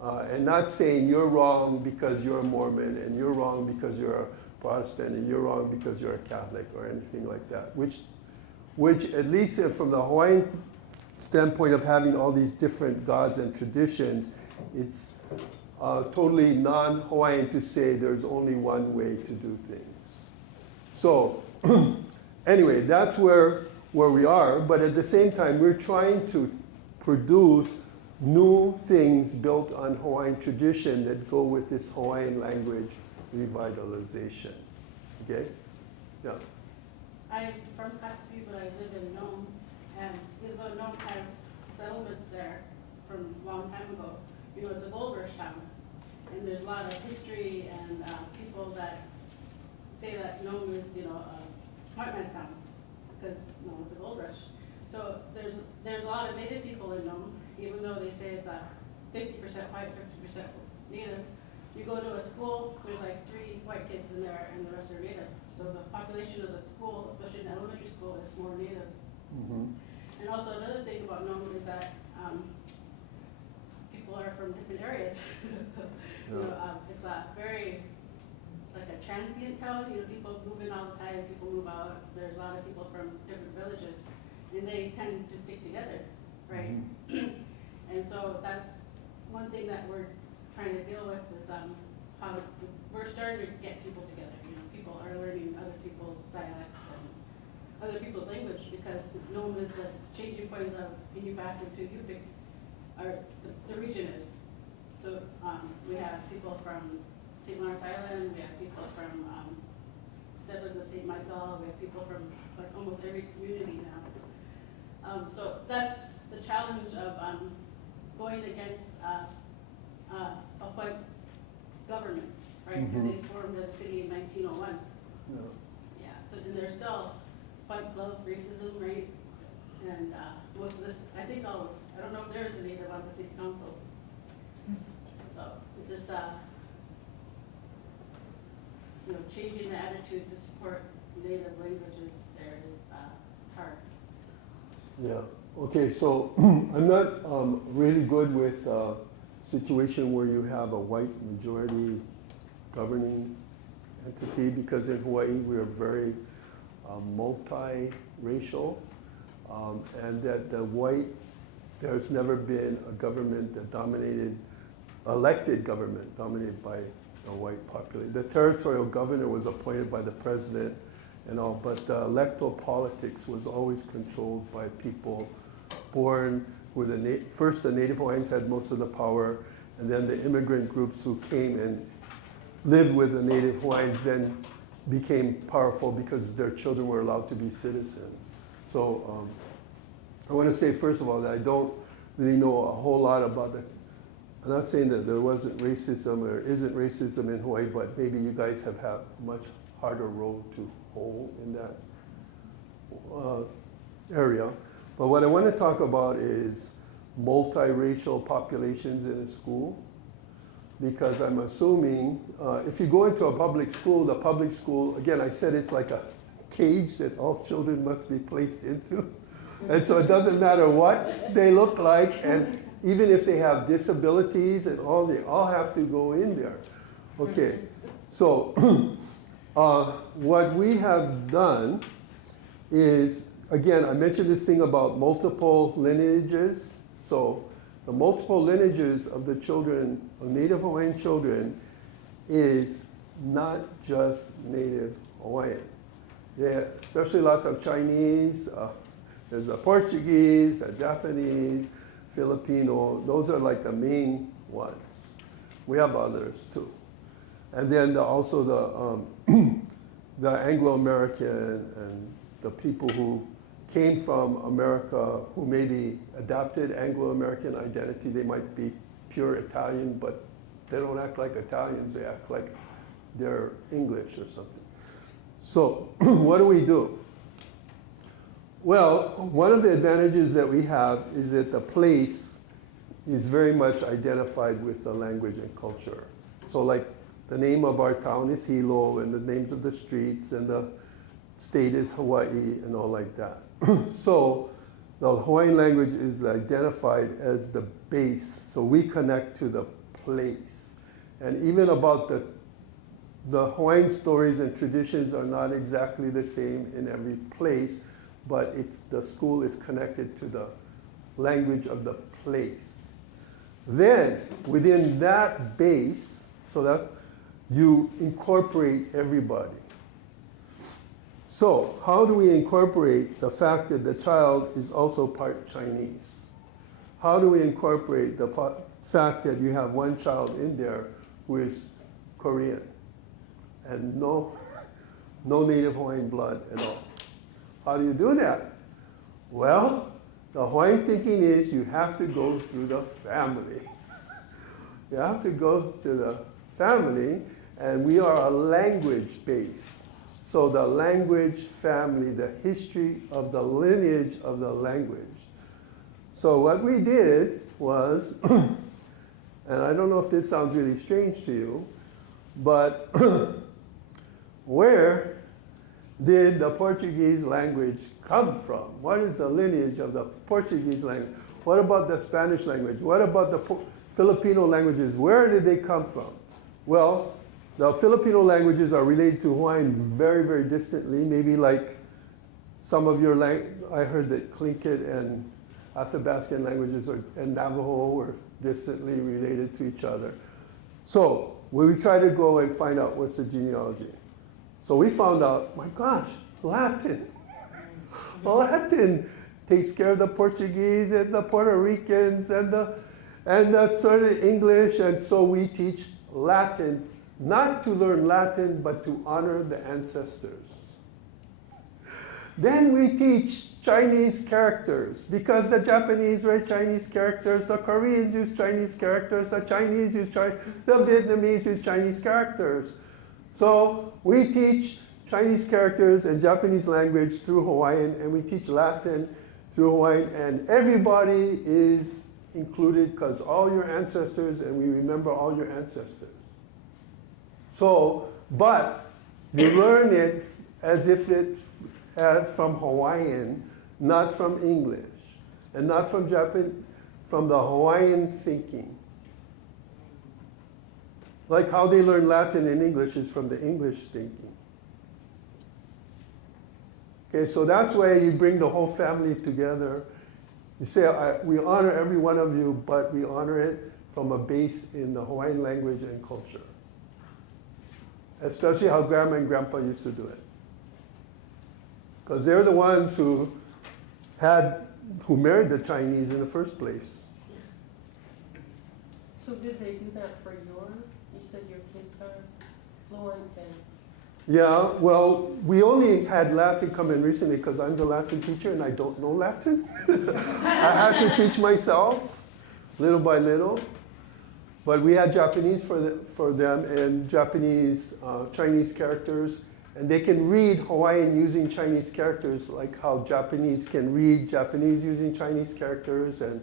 And not saying you're wrong because you're a Mormon, and you're wrong because you're a Protestant, and you're wrong because you're a Catholic or anything like that, which at least from the Hawaiian standpoint of having all these different gods and traditions, it's totally non-Hawaiian to say there's only one way to do things. So anyway, that's where we are, but at the same time, we're trying to produce new things built on Hawaiian tradition that go with this Hawaiian language revitalization. Okay? Yeah. I'm from Kaspi, but I live in Nome, and even though Nome has settlements there from a long time ago, you know, it's a gold rush town, and there's a lot of history and people that say that Nome is, you know, a white man's town, because, you know, it's a gold rush. So there's a lot of native people in Nome, even though they say it's a 50% white, 50% native. You go to a school, there's like 3 white kids in there, and the rest are native. So the population of the school, especially in elementary school, is more native. Mm-hmm. And also another thing about Nome is that people are from different areas. You know, it's a very like a transient town. You know, people move in all the time, people move out. There's a lot of people from different villages, and they tend to stick together, right? Mm-hmm. And so that's one thing that we're trying to deal with is how we're starting to get people together. You know, people are learning other people's dialects and other people's language, because Nome is the changing point of Inupiaq to Yupik, or the region is. So we have people from St. Lawrence Island, we have people from Stebbins and St. Michael, we have people from like almost every community now. So that's the challenge of going against a white government, right? Because they formed as a city in 1901. Yeah. Yeah, so and there's still fight club racism, right? And most of this, I think I don't know if there is a native on the city council. So it's just, changing the attitude to support native languages there is hard. Yeah, okay, so I'm not really good with a situation where you have a white majority governing entity, because in Hawaii we are very multiracial, and that there's never been a government that elected government dominated by a white population. The territorial governor was appointed by the president and all, but the electoral politics was always controlled by people born where first the Native Hawaiians had most of the power, and then the immigrant groups who came and lived with the Native Hawaiians then became powerful because their children were allowed to be citizens. So I want to say, first of all, that I don't really know a whole lot about I'm not saying that there wasn't racism or isn't racism in Hawaii, but maybe you guys have had a much harder road to hoe in that area. But what I want to talk about is multiracial populations in a school, because I'm assuming if you go into a public school, the public school, again, I said it's like a cage that all children must be placed into. And so it doesn't matter what they look like, and even if they have disabilities and all, they all have to go in there. Okay, so what we have done is, again, I mentioned this thing about multiple lineages. So the multiple lineages of the children, of Native Hawaiian children, is not just Native Hawaiian. Yeah, especially lots of Chinese, there's a Portuguese, a Japanese, Filipino. Those are like the main ones. We have others too. And then also the Anglo-American and the people who came from America who maybe adapted Anglo-American identity. They might be pure Italian, but they don't act like Italians. They act like they're English or something. So what do? Well, one of the advantages that we have is that the place is very much identified with the language and culture. So like the name of our town is Hilo, and the names of the streets, and the state is Hawaii, and all like that. So the Hawaiian language is identified as the base, so we connect to the place. And even about the Hawaiian stories and traditions are not exactly the same in every place, but the school is connected to the language of the place. Then, within that base, so that you incorporate everybody. So, how do we incorporate the fact that the child is also part Chinese? How do we incorporate the fact that you have one child in there who is Korean and no Native Hawaiian blood at all? How do you do that? Well, the Hawaiian thinking is you have to go through the family. You have to go to the family, and we are a language base. So the language family, the history of the lineage of the language. So what we did was, and I don't know if this sounds really strange to you, but where did the Portuguese language come from? What is the lineage of the Portuguese language? What about the Spanish language? What about the Filipino languages? Where did they come from? Well, the Filipino languages are related to Hawaiian very, very distantly. Maybe like some of your I heard that Tlingit and Athabascan languages and Navajo were distantly related to each other. So we try to go and find out what's the genealogy. So we found out, my gosh, Latin. Latin takes care of the Portuguese and the Puerto Ricans and the sort of English, and so we teach Latin, not to learn Latin, but to honor the ancestors. Then we teach Chinese characters because the Japanese write Chinese characters, the Koreans use Chinese characters, the Chinese use Chinese, the Vietnamese use Chinese characters. So we teach Chinese characters and Japanese language through Hawaiian, and we teach Latin through Hawaiian, and everybody is included because all your ancestors, and we remember all your ancestors. So, but you learn it as if it's from Hawaiian, not from English, and not from Japan, from the Hawaiian thinking. Like how they learn Latin and English is from the English thinking. Okay, so that's why you bring the whole family together. You say, we honor every one of you, but we honor it from a base in the Hawaiian language and culture. Especially how Grandma and Grandpa used to do it. Because they're the ones who married the Chinese in the first place. So did they do that for you said your kids are fluent and? Yeah, well, we only had Latin come in recently because I'm the Latin teacher and I don't know Latin. I had to teach myself little by little. But we had Japanese for them and Japanese, Chinese characters. And they can read Hawaiian using Chinese characters, like how Japanese can read Japanese using Chinese characters, and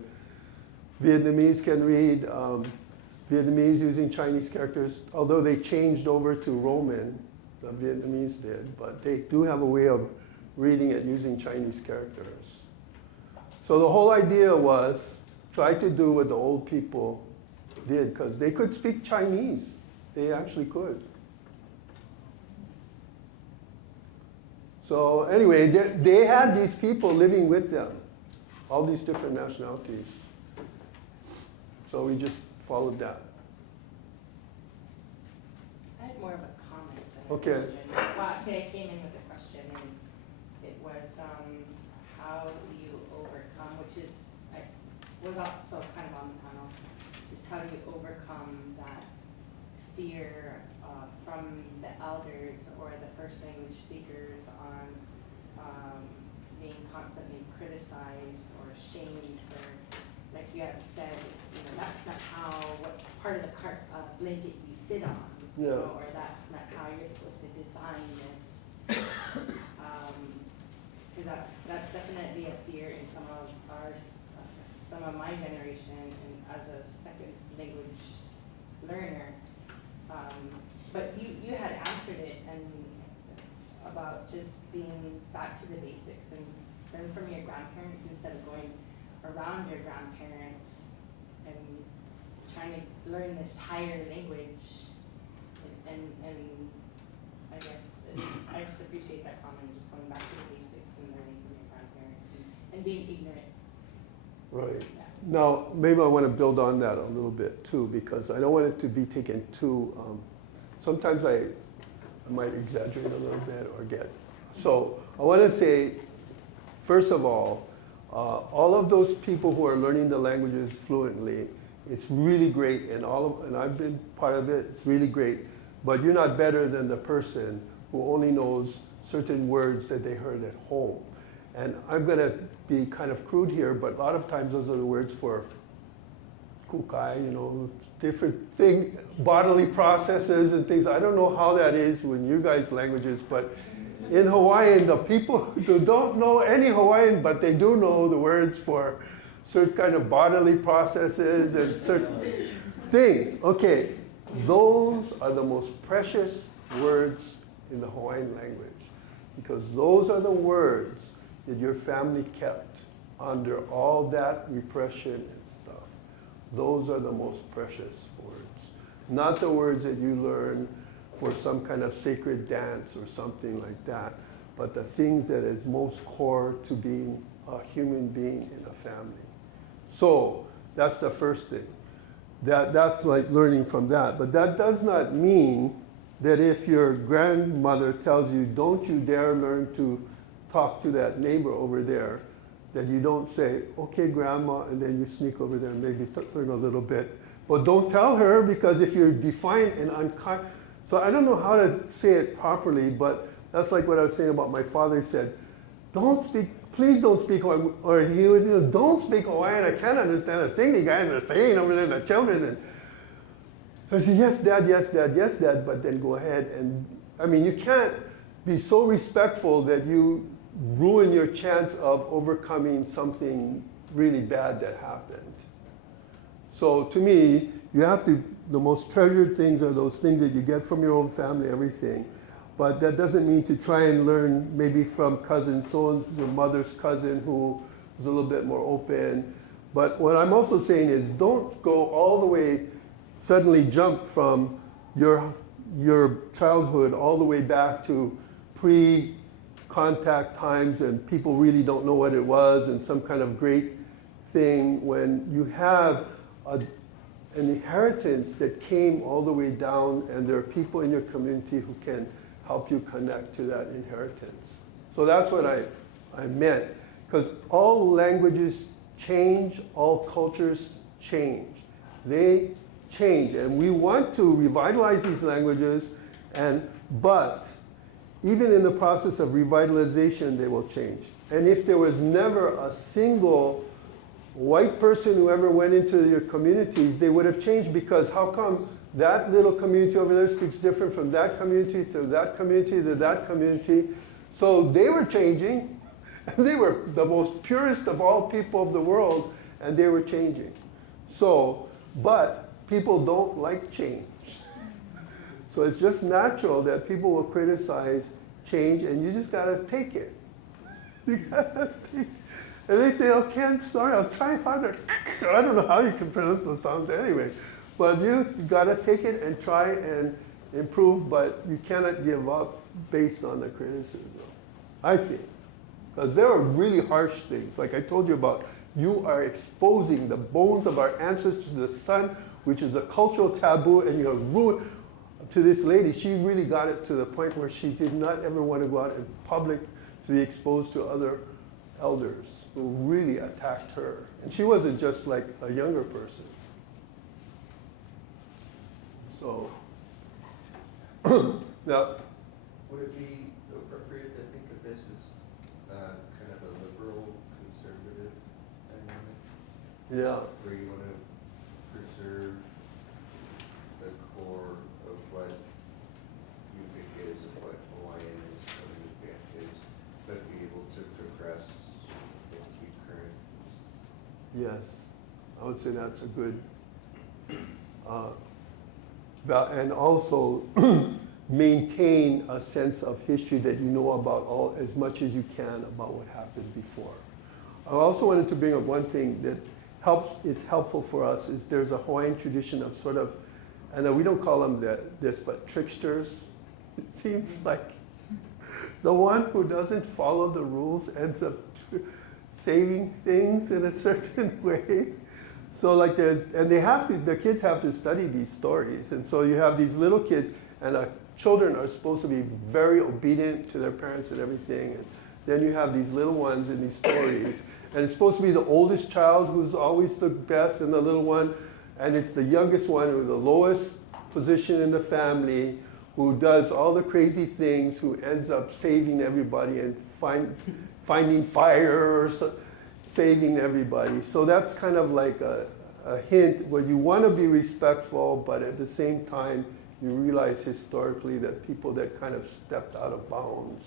Vietnamese can read Vietnamese using Chinese characters, although they changed over to Roman, the Vietnamese did, but they do have a way of reading it using Chinese characters. So the whole idea was try to do what the old people did, because they could speak Chinese. They actually could. So anyway, they had these people living with them, all these different nationalities. So we just followed that. I had more of a comment than a Okay. question. Well, actually, I came in with a question, and it was, how do you overcome, which is, I was also kind of on the panel, is how do you overcome that fear from the elders or the first language speakers on being constantly criticized or shamed for, like you have said, you know, that's not how, what part of the blanket you sit on, you Yeah. know, or that's not how you're supposed to design this. Because that's definitely a fear in some of my generation, and as a second language learner. But you had answered it, and about just being back to the basics and learn from your grandparents instead of going around your grandparents and trying to learn this higher language. And I guess I just appreciate that comment, just going back to the basics and learning from your grandparents and being ignorant. Right. Yeah. Now, maybe I want to build on that a little bit too, because I don't want it to be taken too, sometimes I might exaggerate a little bit or get. So I want to say, first of all of those people who are learning the languages fluently, it's really great, and I've been part of it, it's really great, but you're not better than the person who only knows certain words that they heard at home. And I'm going to be kind of crude here, but a lot of times those are the words for kukai, you know, different thing, bodily processes and things. I don't know how that is in you guys' languages, but in Hawaiian, the people who don't know any Hawaiian, but they do know the words for certain kind of bodily processes and certain things. Okay, those are the most precious words in the Hawaiian language, because those are the words that your family kept under all that repression and stuff. Those are the most precious words. Not the words that you learn for some kind of sacred dance or something like that, but the things that is most core to being a human being in a family. So that's the first thing. That's like learning from that. But that does not mean that if your grandmother tells you, don't you dare learn to talk to that neighbor over there, that you don't say, okay, grandma, and then you sneak over there and maybe learn a little bit. But don't tell her, because if you're defiant and unkind, so I don't know how to say it properly, but that's like what I was saying about my father. He said, don't speak, please don't speak Hawaiian, or he would, don't speak Hawaiian, I can't understand a thing you guys are saying over there, the children. And so I said, yes, Dad, yes, Dad, yes, Dad, but then go ahead and, I mean, you can't be so respectful that you ruin your chance of overcoming something really bad that happened. So to me, you have to, the most treasured things are those things that you get from your own family, everything. But that doesn't mean to try and learn maybe from cousin, so your mother's cousin who was a little bit more open. But what I'm also saying is don't go all the way, suddenly jump from your childhood all the way back to pre-contact times and people really don't know what it was and some kind of great thing when you have an inheritance that came all the way down and there are people in your community who can help you connect to that inheritance. So that's what I meant. Because all languages change, all cultures change. They change. And we want to revitalize these languages, but even in the process of revitalization, they will change. And if there was never a single white person who ever went into your communities, they would have changed because how come that little community over there speaks different from that community to that community to that community? So they were changing, and they were the most purest of all people of the world, and they were changing. So, but people don't like change. So it's just natural that people will criticize change, and you just gotta take it. You gotta take it. And they say, okay, I'm sorry, I'll try harder. I don't know how you can pronounce those sounds anyway. But you gotta take it and try and improve, but you cannot give up based on the criticism, I think. Because there are really harsh things, like I told you about, you are exposing the bones of our ancestors to the sun, which is a cultural taboo, and you have ruined, to this lady, she really got it to the point where she did not ever want to go out in public to be exposed to other elders who really attacked her. And she wasn't just like a younger person. So, now, Would it be appropriate to think of this as kind of a liberal conservative dynamic? yeah, Where you want to preserve the core of what you think is and what Hawaiian is, what Indigenous is, but be able to progress and keep current? yes, I would say that's a good, and also maintain a sense of history that you know about as much as you can about what happened before. I also wanted to bring up one thing that is helpful for us is there's a Hawaiian tradition of sort of, and we don't call them this, but tricksters. It seems like the one who doesn't follow the rules ends up saving things in a certain way. So like the kids have to study these stories. And so you have these little kids, and children are supposed to be very obedient to their parents and everything. And then you have these little ones in these stories. And it's supposed to be the oldest child who's always the best, and the little one, and it's the youngest one who's the lowest position in the family, who does all the crazy things, who ends up saving everybody and finding fire or saving everybody. So that's kind of like a hint where you want to be respectful, but at the same time, you realize historically that people that kind of stepped out of bounds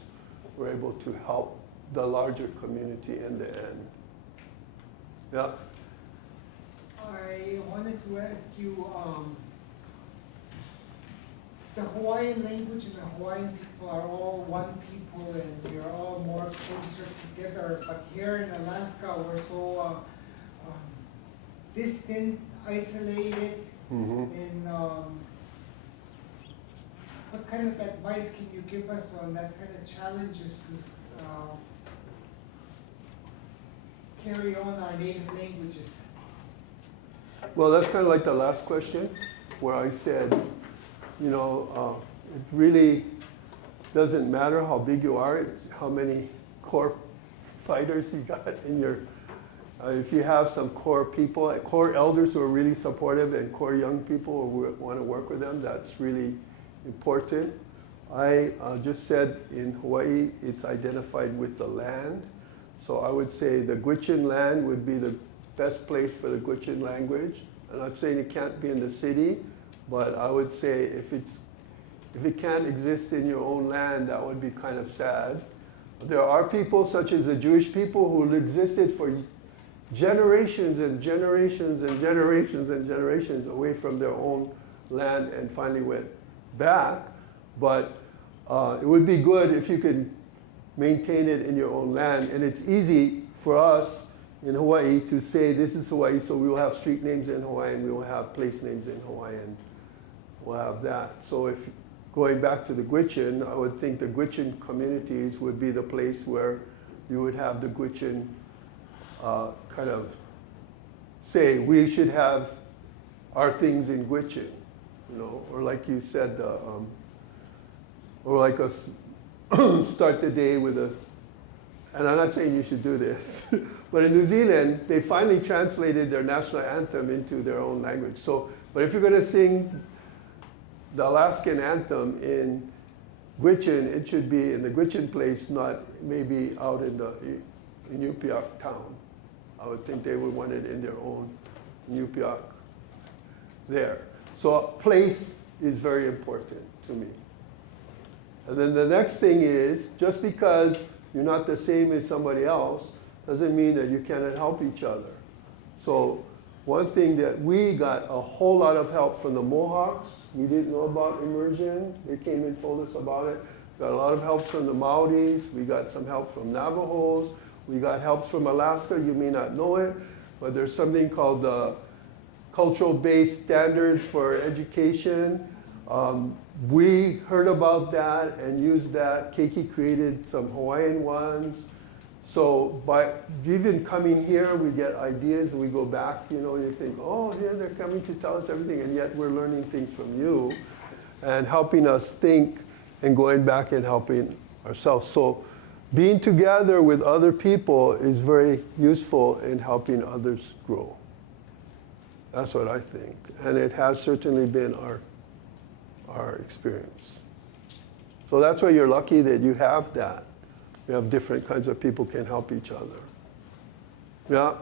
were able to help the larger community in the end. Yeah. I wanted to ask you, the Hawaiian language and the Hawaiian people are all one people and we're all more closer together. But here in Alaska, we're so distant, isolated, and what kind of advice can you give us on that kind of challenges to carry on our native languages? Well, that's kind of like the last question, where I said, you know, it really doesn't matter how big you are, it's how many core fighters you got in your, if you have some core people, core elders who are really supportive and core young people who want to work with them, that's really important. I just said in Hawaii, it's identified with the land. So I would say the Gwitch'in land would be the best place for the Gwitch'in language. I'm not saying it can't be in the city, but I would say if it can't exist in your own land, that would be kind of sad. There are people such as the Jewish people who existed for generations and generations and generations and generations away from their own land and finally went back. But it would be good if you could maintain it in your own land. And it's easy for us in Hawaii to say this is Hawaii, so we will have street names in Hawaiian, we will have place names in Hawaiian. We'll have that. So if going back to the Gwitch'in, I would think the Gwitch'in communities would be the place where you would have the Gwitch'in kind of say, we should have our things in Gwitch'in, you know, or like you said, or like us start the day with a, and I'm not saying you should do this, but in New Zealand, they finally translated their national anthem into their own language. So, but if you're going to sing the Alaskan anthem in Gwitch'in, it should be in the Gwitch'in place, not maybe out in Nupiaq town. I would think they would want it in their own Nupiaq there. So place is very important to me. And then the next thing is, just because you're not the same as somebody else, doesn't mean that you cannot help each other. So one thing that we got a whole lot of help from the Mohawks. We didn't know about immersion. They came and told us about it. Got a lot of help from the Maoris. We got some help from Navajos. We got help from Alaska. You may not know it, but there's something called the cultural-based standards for education. We heard about that and used that. Keiki created some Hawaiian ones. So by even coming here, we get ideas and we go back, you know, and you think, oh, here they're coming to tell us everything, and yet we're learning things from you and helping us think and going back and helping ourselves. So being together with other people is very useful in helping others grow. That's what I think. And it has certainly been our experience. So that's why you're lucky that you have that. You have different kinds of people can help each other. Yeah?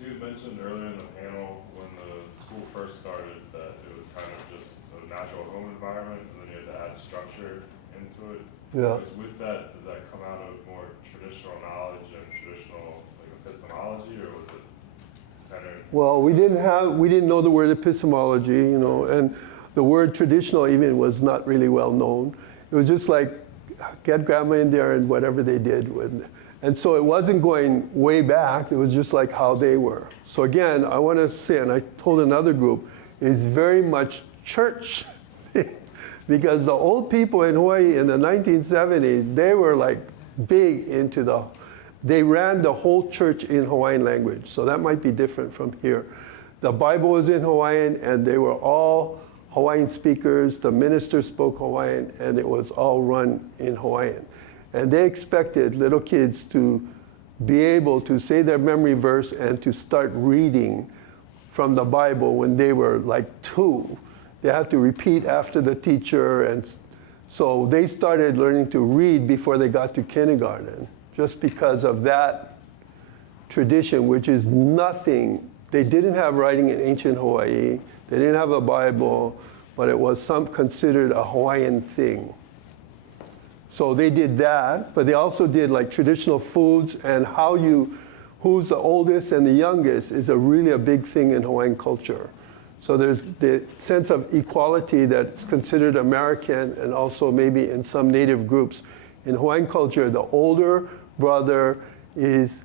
You mentioned earlier in the panel when the school first started that it was kind of just a natural home environment and then you had to add structure into it. Yeah. Was with that, did that come out of more traditional knowledge and traditional like epistemology, or was it centered? Well, we didn't know the word epistemology, you know, and the word traditional even was not really well known. It was just like, get grandma in there and whatever they did. And so it wasn't going way back, it was just like how they were. So again, I want to say, and I told another group, is very much church. Because the old people in Hawaii in the 1970s, they were like big into they ran the whole church in Hawaiian language. So that might be different from here. The Bible was in Hawaiian and they were all Hawaiian speakers, the minister spoke Hawaiian, and it was all run in Hawaiian. And they expected little kids to be able to say their memory verse and to start reading from the Bible when they were like 2. They had to repeat after the teacher, and so they started learning to read before they got to kindergarten, just because of that tradition, which is nothing. They didn't have writing in ancient Hawaii. They didn't have a Bible, but it was considered a Hawaiian thing. So they did that, but they also did like traditional foods and who's the oldest and the youngest is really a big thing in Hawaiian culture. So there's the sense of equality that's considered American and also maybe in some native groups. In Hawaiian culture, the older brother is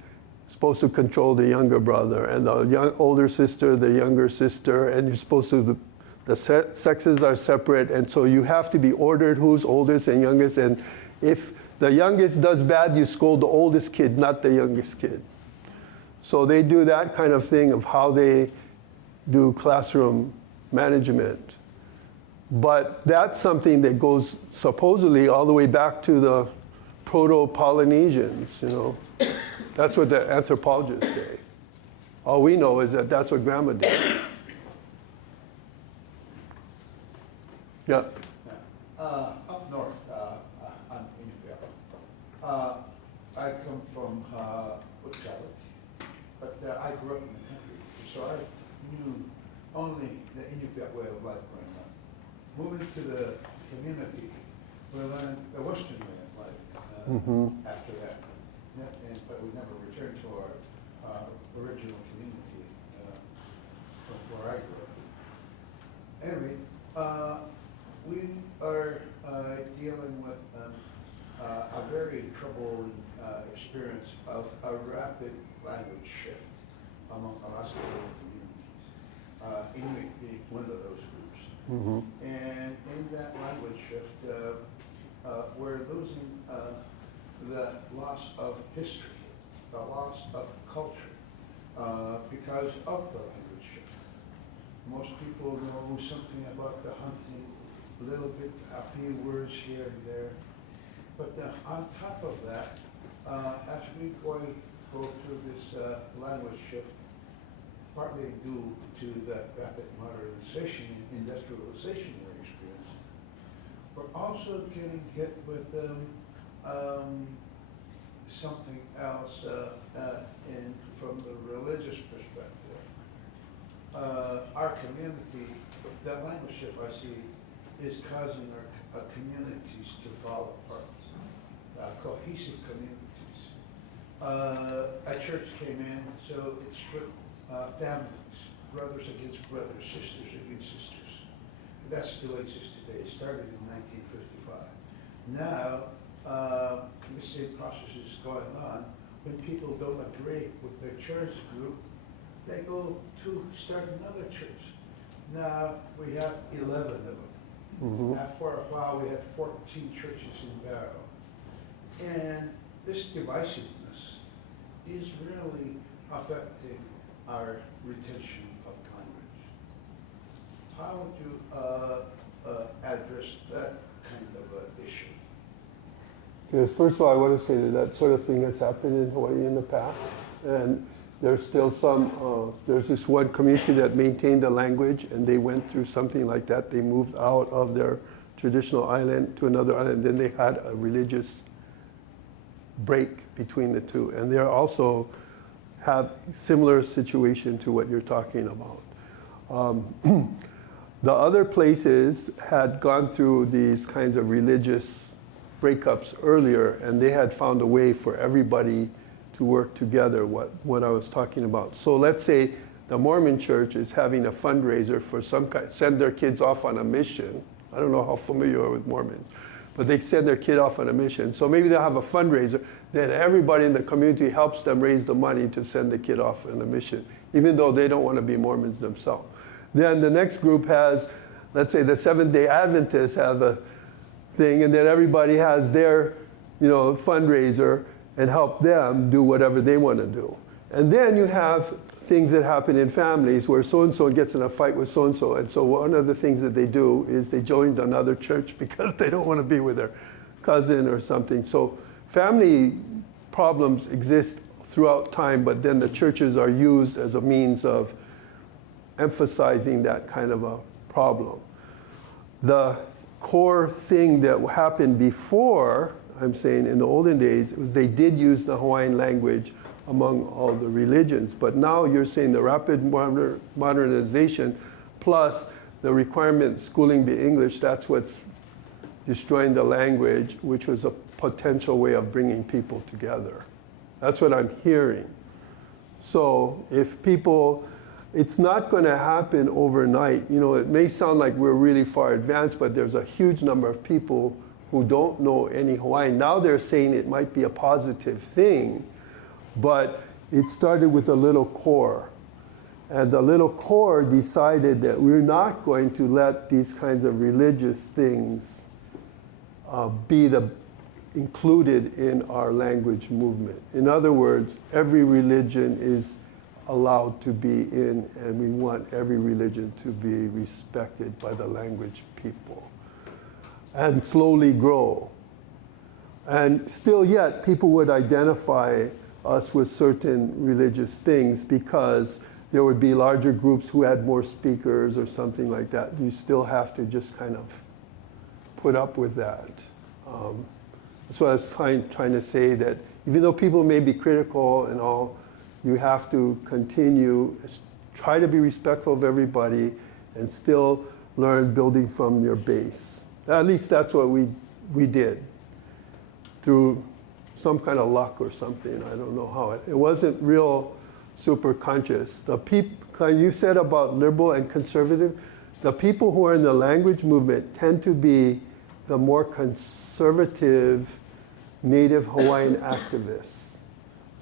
supposed to control the younger brother, and the older sister, the younger sister, and you're supposed to, the sexes are separate, and so you have to be ordered who's oldest and youngest, and if the youngest does bad, you scold the oldest kid, not the youngest kid. So they do that kind of thing of how they do classroom management. But that's something that goes supposedly all the way back to the Proto-Polynesians, you know. That's what the anthropologists say. All we know is that that's what grandma did. Yeah. Up north, I come from Catholic, but I grew up in the country, so I knew only the Inupiat way of life growing up. Moving to the community, we learned the Western way of life after that. But we never returned to our original community from where I grew up. Anyway, we are dealing with a very troubling experience of a rapid language shift among Alaska communities, Inuit being one of those groups. And in that language shift, we're losing the loss of history, the loss of culture, because of the language shift. Most people know something about the hunting, a little bit, a few words here and there. But on top of that, as we go through this language shift, partly due to the rapid modernization and industrialization we're experiencing, we're also getting hit with something else from the religious perspective. Our community, that language shift I see, is causing our communities to fall apart, cohesive communities. A church came in, so it stripped families, brothers against brothers, sisters against sisters. That still exists today. It started in 1955. Now, the same process is going on. When people don't agree with their church group, they go to start another church. Now we have 11 of them. For a while we had 14 churches in Barrow. And this divisiveness is really affecting our retention of language. How would you address that kind of issue? Yes, first of all, I want to say that that sort of thing has happened in Hawaii in the past. And there's still some, there's this one community that maintained the language, and they went through something like that. They moved out of their traditional island to another island. Then they had a religious break between the two. And they also have similar situation to what you're talking about. The other places had gone through these kinds of religious breakups earlier, and they had found a way for everybody to work together, what I was talking about. So let's say the Mormon church is having a fundraiser for some kind, send their kids off on a mission. I don't know how familiar you are with Mormons, but they send their kid off on a mission. So maybe they'll have a fundraiser, then everybody in the community helps them raise the money to send the kid off on a mission, even though they don't want to be Mormons themselves. Then the next group has, let's say the Seventh-day Adventists have a thing, and then everybody has their, fundraiser and help them do whatever they want to do. And then you have things that happen in families where so-and-so gets in a fight with so-and-so, and so one of the things that they do is they joined another church because they don't want to be with their cousin or something. So family problems exist throughout time, but then the churches are used as a means of emphasizing that kind of a problem. The core thing that happened before, I'm saying in the olden days, was they did use the Hawaiian language among all the religions. But now you're saying the rapid modernization plus the requirement schooling be English, that's what's destroying the language, which was a potential way of bringing people together. That's what I'm hearing. So if people, it's not going to happen overnight. It may sound like we're really far advanced, but there's a huge number of people who don't know any Hawaiian. Now they're saying it might be a positive thing, but it started with a little core. And the little core decided that we're not going to let these kinds of religious things be included in our language movement. In other words, every religion is allowed to be in, and we want every religion to be respected by the language people and slowly grow. And still yet, people would identify us with certain religious things because there would be larger groups who had more speakers or something like that. You still have to just kind of put up with that. That's what I was trying to say, that even though people may be critical and all, you have to continue, try to be respectful of everybody and still learn building from your base. At least that's what we did through some kind of luck or something. I don't know how it wasn't real super conscious. The people you said about liberal and conservative, the people who are in the language movement tend to be the more conservative Native Hawaiian activists.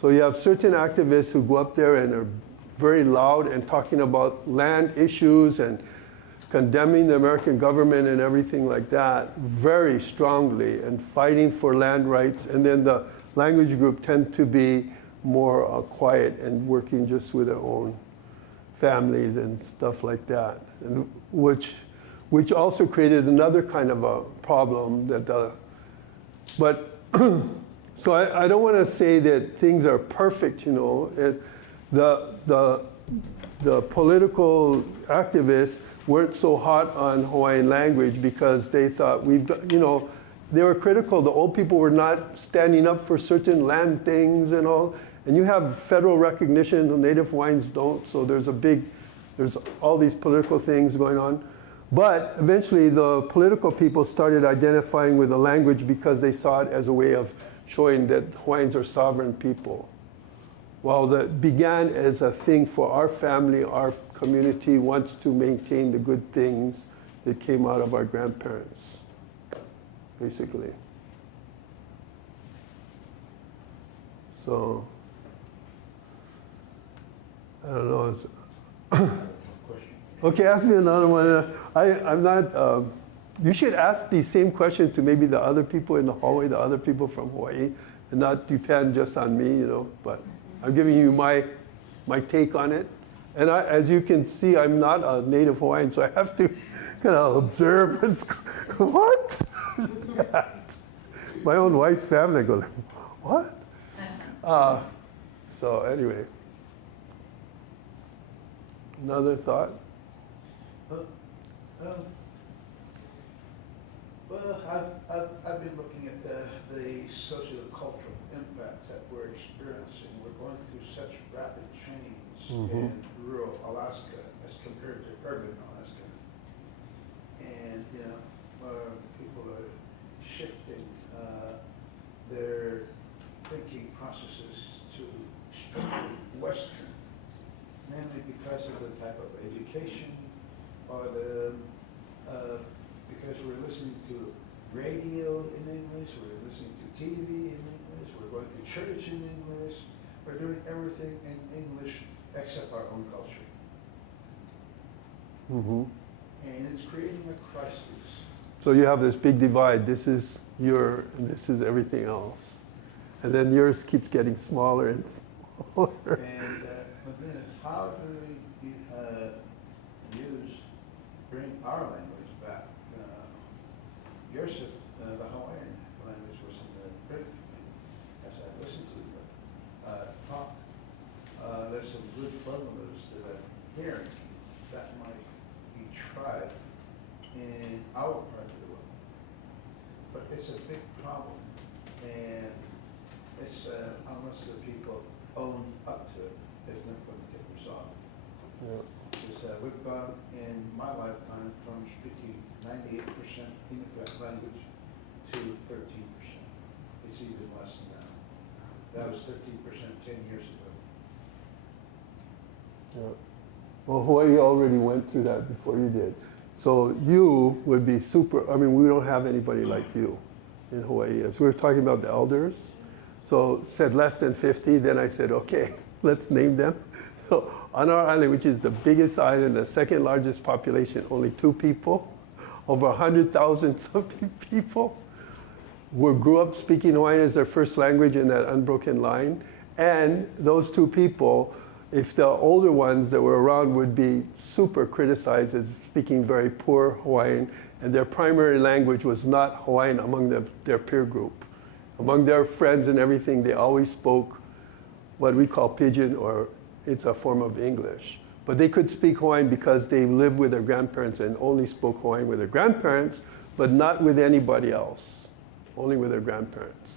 So you have certain activists who go up there and are very loud and talking about land issues and condemning the American government and everything like that very strongly and fighting for land rights. And then the language group tend to be more quiet and working just with their own families and stuff like that, and which also created another kind of a problem but so I don't want to say that things are perfect, you know. The political activists weren't so hot on Hawaiian language because they thought they were critical. The old people were not standing up for certain land things and all. And you have federal recognition, the Native Hawaiians don't, so there's all these political things going on. But eventually the political people started identifying with the language because they saw it as a way of showing that Hawaiians are sovereign people. Well, that began as a thing for our family, our community wants to maintain the good things that came out of our grandparents, basically. So, I don't know. Okay, ask me another one. I'm not, you should ask the same question to maybe the other people in the hallway, the other people from Hawaii, and not depend just on me, you know, but I'm giving you my take on it. And as you can see, I'm not a Native Hawaiian, so I have to kind of observe and what? My own wife's family go, what? So anyway, another thought? Well, I've been looking at the socio-cultural impacts that we're experiencing. We're going through such rapid change in rural Alaska as compared to urban Alaska. And, people are shifting their thinking processes to strictly Western, mainly because of the type of education or because we're listening to radio in English, we're listening to TV in English, we're going to church in English, we're doing everything in English except our own culture. And it's creating a crisis. So you have this big divide. This is and this is everything else. And then yours keeps getting smaller and smaller. And then how do we bring our language back? Yours, the Hawaiian language was in the Breakout, as I listened to talk. There's some good formulas that I'm hearing that might be tried in our part of the world. But it's a big problem, and it's unless the people own up to it, it's not going to get resolved. We've gone in my lifetime from speaking 98% Inuit language to 13%. It's even less than that. That was 13% 10 years ago. Yeah. Well, Hawaii already went through that before you did. So you would be super, we don't have anybody like you in Hawaii. As we were talking about the elders, so said less than 50, then I said, okay, let's name them. So on our island, which is the biggest island, the second largest population, only 2 people, over 100,000 something people grew up speaking Hawaiian as their first language in that unbroken line. And those 2 people, if the older ones that were around would be super criticized as speaking very poor Hawaiian, and their primary language was not Hawaiian among their peer group. Among their friends and everything, they always spoke what we call pidgin, or it's a form of English. But they could speak Hawaiian because they lived with their grandparents and only spoke Hawaiian with their grandparents, but not with anybody else. only with their grandparents.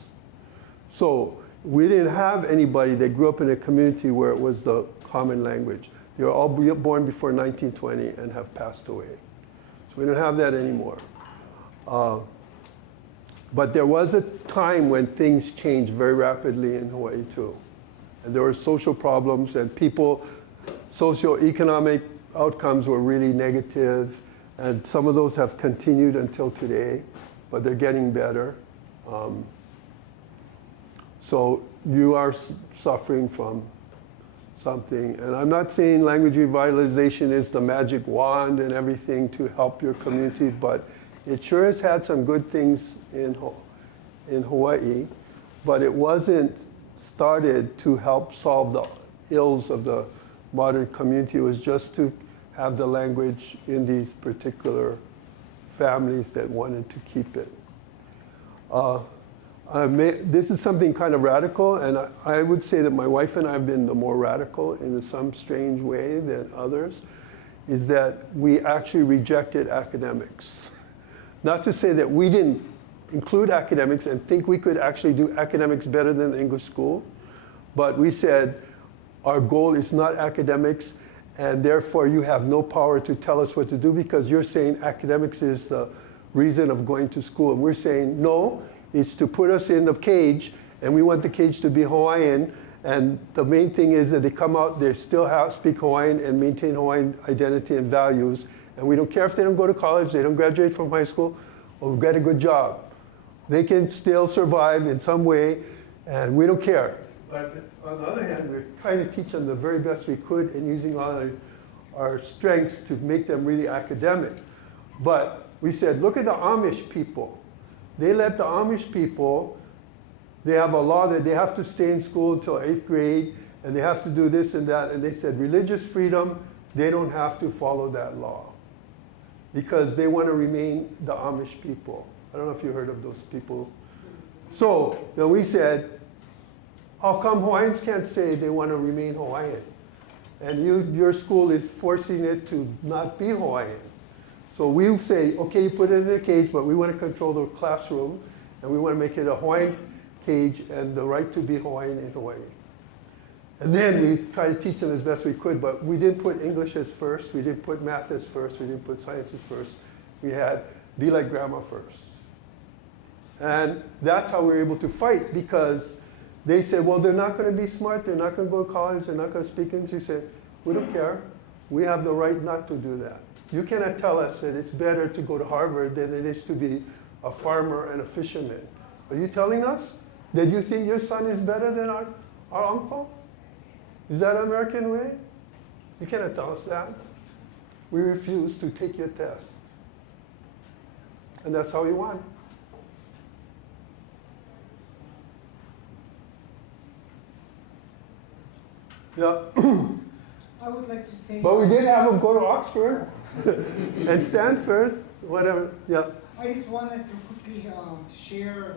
So we didn't have anybody that grew up in a community where it was the common language. They were all born before 1920 and have passed away. So we don't have that anymore. But there was a time when things changed very rapidly in Hawaii too. And there were social problems and socioeconomic outcomes were really negative. And some of those have continued until today, but they're getting better. So you are suffering from something. And I'm not saying language revitalization is the magic wand and everything to help your community, but it sure has had some good things in Hawaii, but it wasn't started to help solve the ills of the modern community. It was just to have the language in these particular families that wanted to keep it. This is something kind of radical, and I would say that my wife and I have been the more radical in some strange way than others, is that we actually rejected academics. Not to say that we didn't include academics and think we could actually do academics better than the English school, but we said our goal is not academics, and therefore you have no power to tell us what to do because you're saying academics is the reason of going to school. And we're saying, no, it's to put us in the cage, and we want the cage to be Hawaiian, and the main thing is that they come out, they still speak Hawaiian and maintain Hawaiian identity and values, and we don't care if they don't go to college, they don't graduate from high school, or get a good job. They can still survive in some way, and we don't care. But on the other hand, we're trying to teach them the very best we could and using all our strengths to make them really academic. But we said, look at the Amish people. They let the Amish people, they have a law that they have to stay in school until 8th grade, and they have to do this and that. And they said religious freedom, they don't have to follow that law because they want to remain the Amish people. I don't know if you heard of those people. So then we said, how come Hawaiians can't say they want to remain Hawaiian? And your school is forcing it to not be Hawaiian. So we say, okay, you put it in a cage, but we want to control the classroom, and we want to make it a Hawaiian cage and the right to be Hawaiian in Hawaii. And then we try to teach them as best we could, but we didn't put English as first, we didn't put math as first, we didn't put science as first. We had be like grandma first. And that's how we were able to fight, because they said, well, they're not going to be smart, they're not going to go to college, they're not going to speak English. We said, we don't care. We have the right not to do that. You cannot tell us that it's better to go to Harvard than it is to be a farmer and a fisherman. Are you telling us that you think your son is better than our uncle? Is that American way? You cannot tell us that. We refuse to take your test. And that's how we won. Yeah. I would like to say. But we did have them go to Oxford and Stanford, whatever. Yeah. I just wanted to quickly share.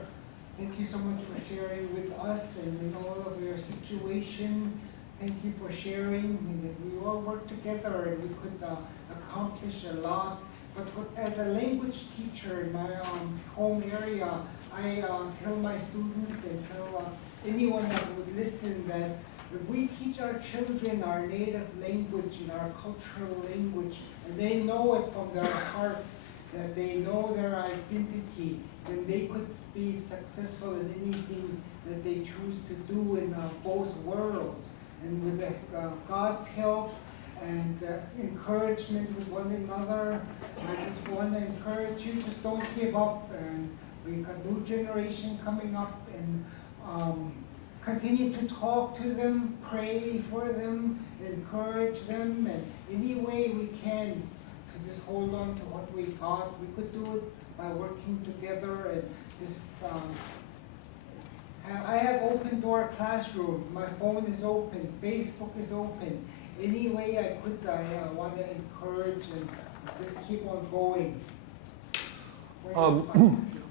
Thank you so much for sharing with us and in all of your situation. Thank you for sharing. And we all work together and we could accomplish a lot. But as a language teacher in my home area, I tell my students and tell anyone that would listen that if we teach our children our native language and our cultural language, and they know it from their heart, that they know their identity, then they could be successful in anything that they choose to do in both worlds. And with God's help and encouragement with one another, I just want to encourage you, just don't give up. And we've got a new generation coming up, and continue to talk to them, pray for them, encourage them, and any way we can to just hold on to what we got. We could do it by working together and just, I have open door classroom. My phone is open, Facebook is open. Any way I could, I want to encourage and just keep on going.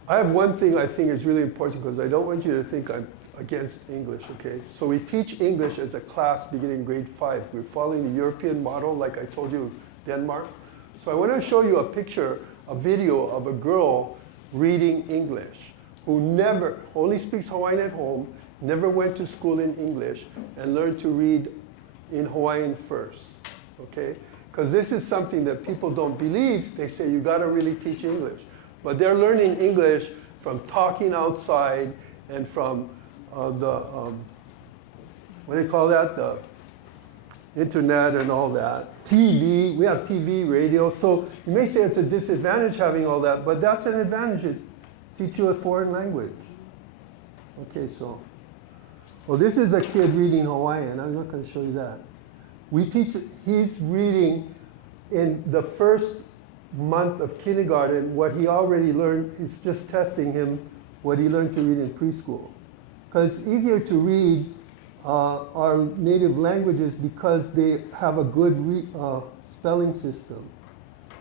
I have one thing I think is really important, because I don't want you to think I'm against English, okay? So we teach English as a class beginning grade 5. We're following the European model, like I told you, Denmark. So I want to show you a picture, a video of a girl reading English. who never, only speaks Hawaiian at home, never went to school in English, and learned to read in Hawaiian first, okay? Because this is something that people don't believe. They say you gotta really teach English. But they're learning English from talking outside and from what do you call that? The internet and all that. TV, we have TV, radio. So you may say it's a disadvantage having all that, but that's an advantage. It teach you a foreign language. Okay, so, well, this is a kid reading Hawaiian. I'm not going to show you that. We teach, he's reading in the first month of kindergarten what he already learned. It's just testing him what he learned to read in preschool. Because it's easier to read our native languages because they have a good spelling system.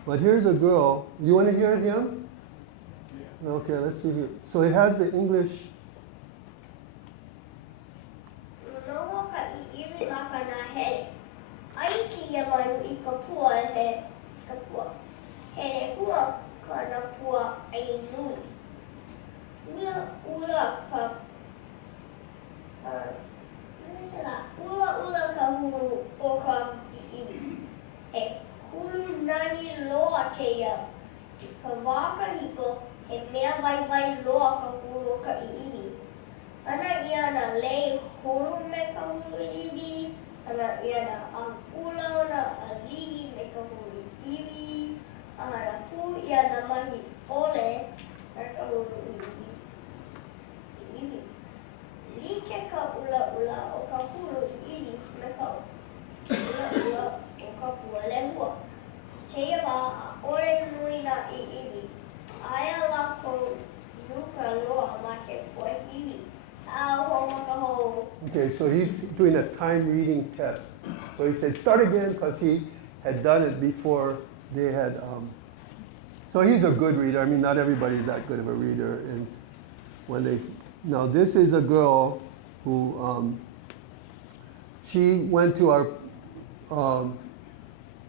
But here's a girl. You want to hear him? Yeah. Okay, let's see here. So it has the English. Okay, so he's doing a time reading test. So he said, start again, because he had done it before they had. So he's a good reader. I mean, not everybody's that good of a reader. And when they, now this is a girl who, she went to our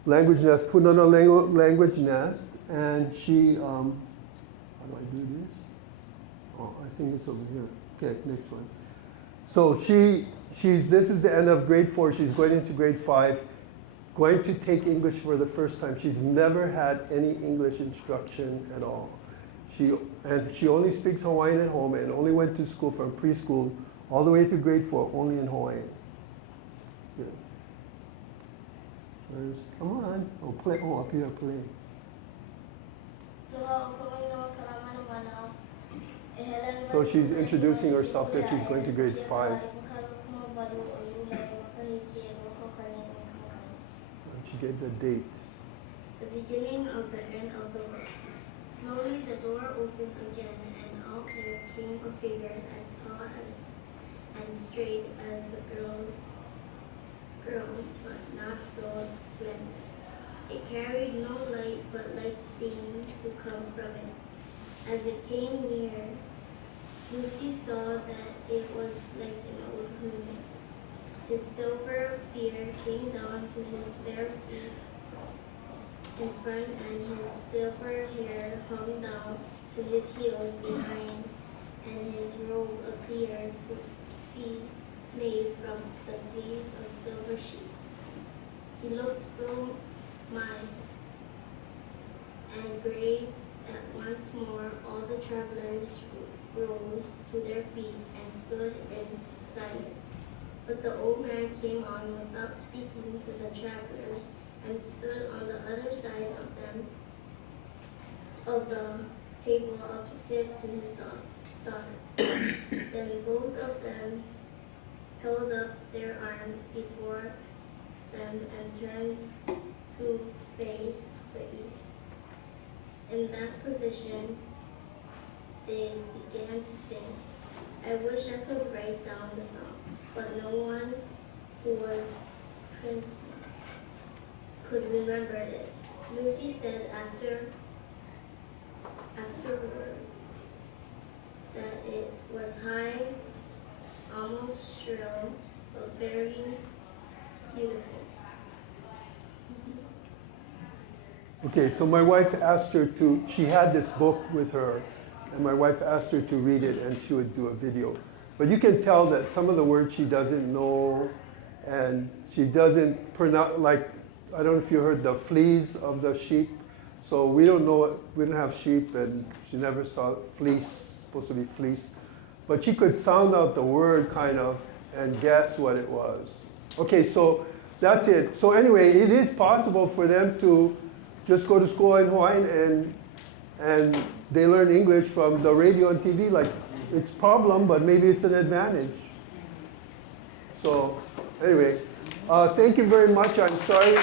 language nest, Punana language nest, and she, how do I do this? Oh, I think it's over here. Okay, next one. So this is the end of grade 4. She's going into grade 5, going to take English for the first time. She's never had any English instruction at all. She only speaks Hawaiian at home and only went to school from preschool all the way through grade 4, only in Hawaiian. Yeah. Come on. Oh, play. Oh, up here, play. So she's introducing herself that she's going to grade 5. And she gave the date. The beginning of the end of the world. Slowly the door opened again, and out there came a figure as tall and straight as the girls, but not so slender. It carried no light, but light seemed to come from it. As it came near, Lucy saw that it was like an old human. His silver beard came down to his bare feet in front, and his silver hair hung down to his heels behind, and his robe appeared to be made from the leaves of silver sheep. He looked so mild and grave that once more all the travelers rose to their feet and stood in silence. But the old man came on without speaking to the travelers and stood on the other side of the table opposite to his daughter. Then both of them held up their arms before them and turned to face the east. In that position, they began to sing. I wish I could write down the song, but no one who was present could remember it. Lucy said afterward that it was high, almost shrill, but very beautiful. Okay, so my wife asked her to, she had this book with her, and my wife asked her to read it, and she would do a video. But you can tell that some of the words she doesn't know, and she doesn't pronounce, like, I don't know if you heard the fleas of the sheep. So we don't know, we don't have sheep, and she never saw fleece, supposed to be fleece. But she could sound out the word kind of and guess what it was. Okay, so that's it. So anyway, it is possible for them to just go to school in Hawaiian and they learn English from the radio and TV. Like, it's a problem, but maybe it's an advantage. So anyway, thank you very much. I'm sorry.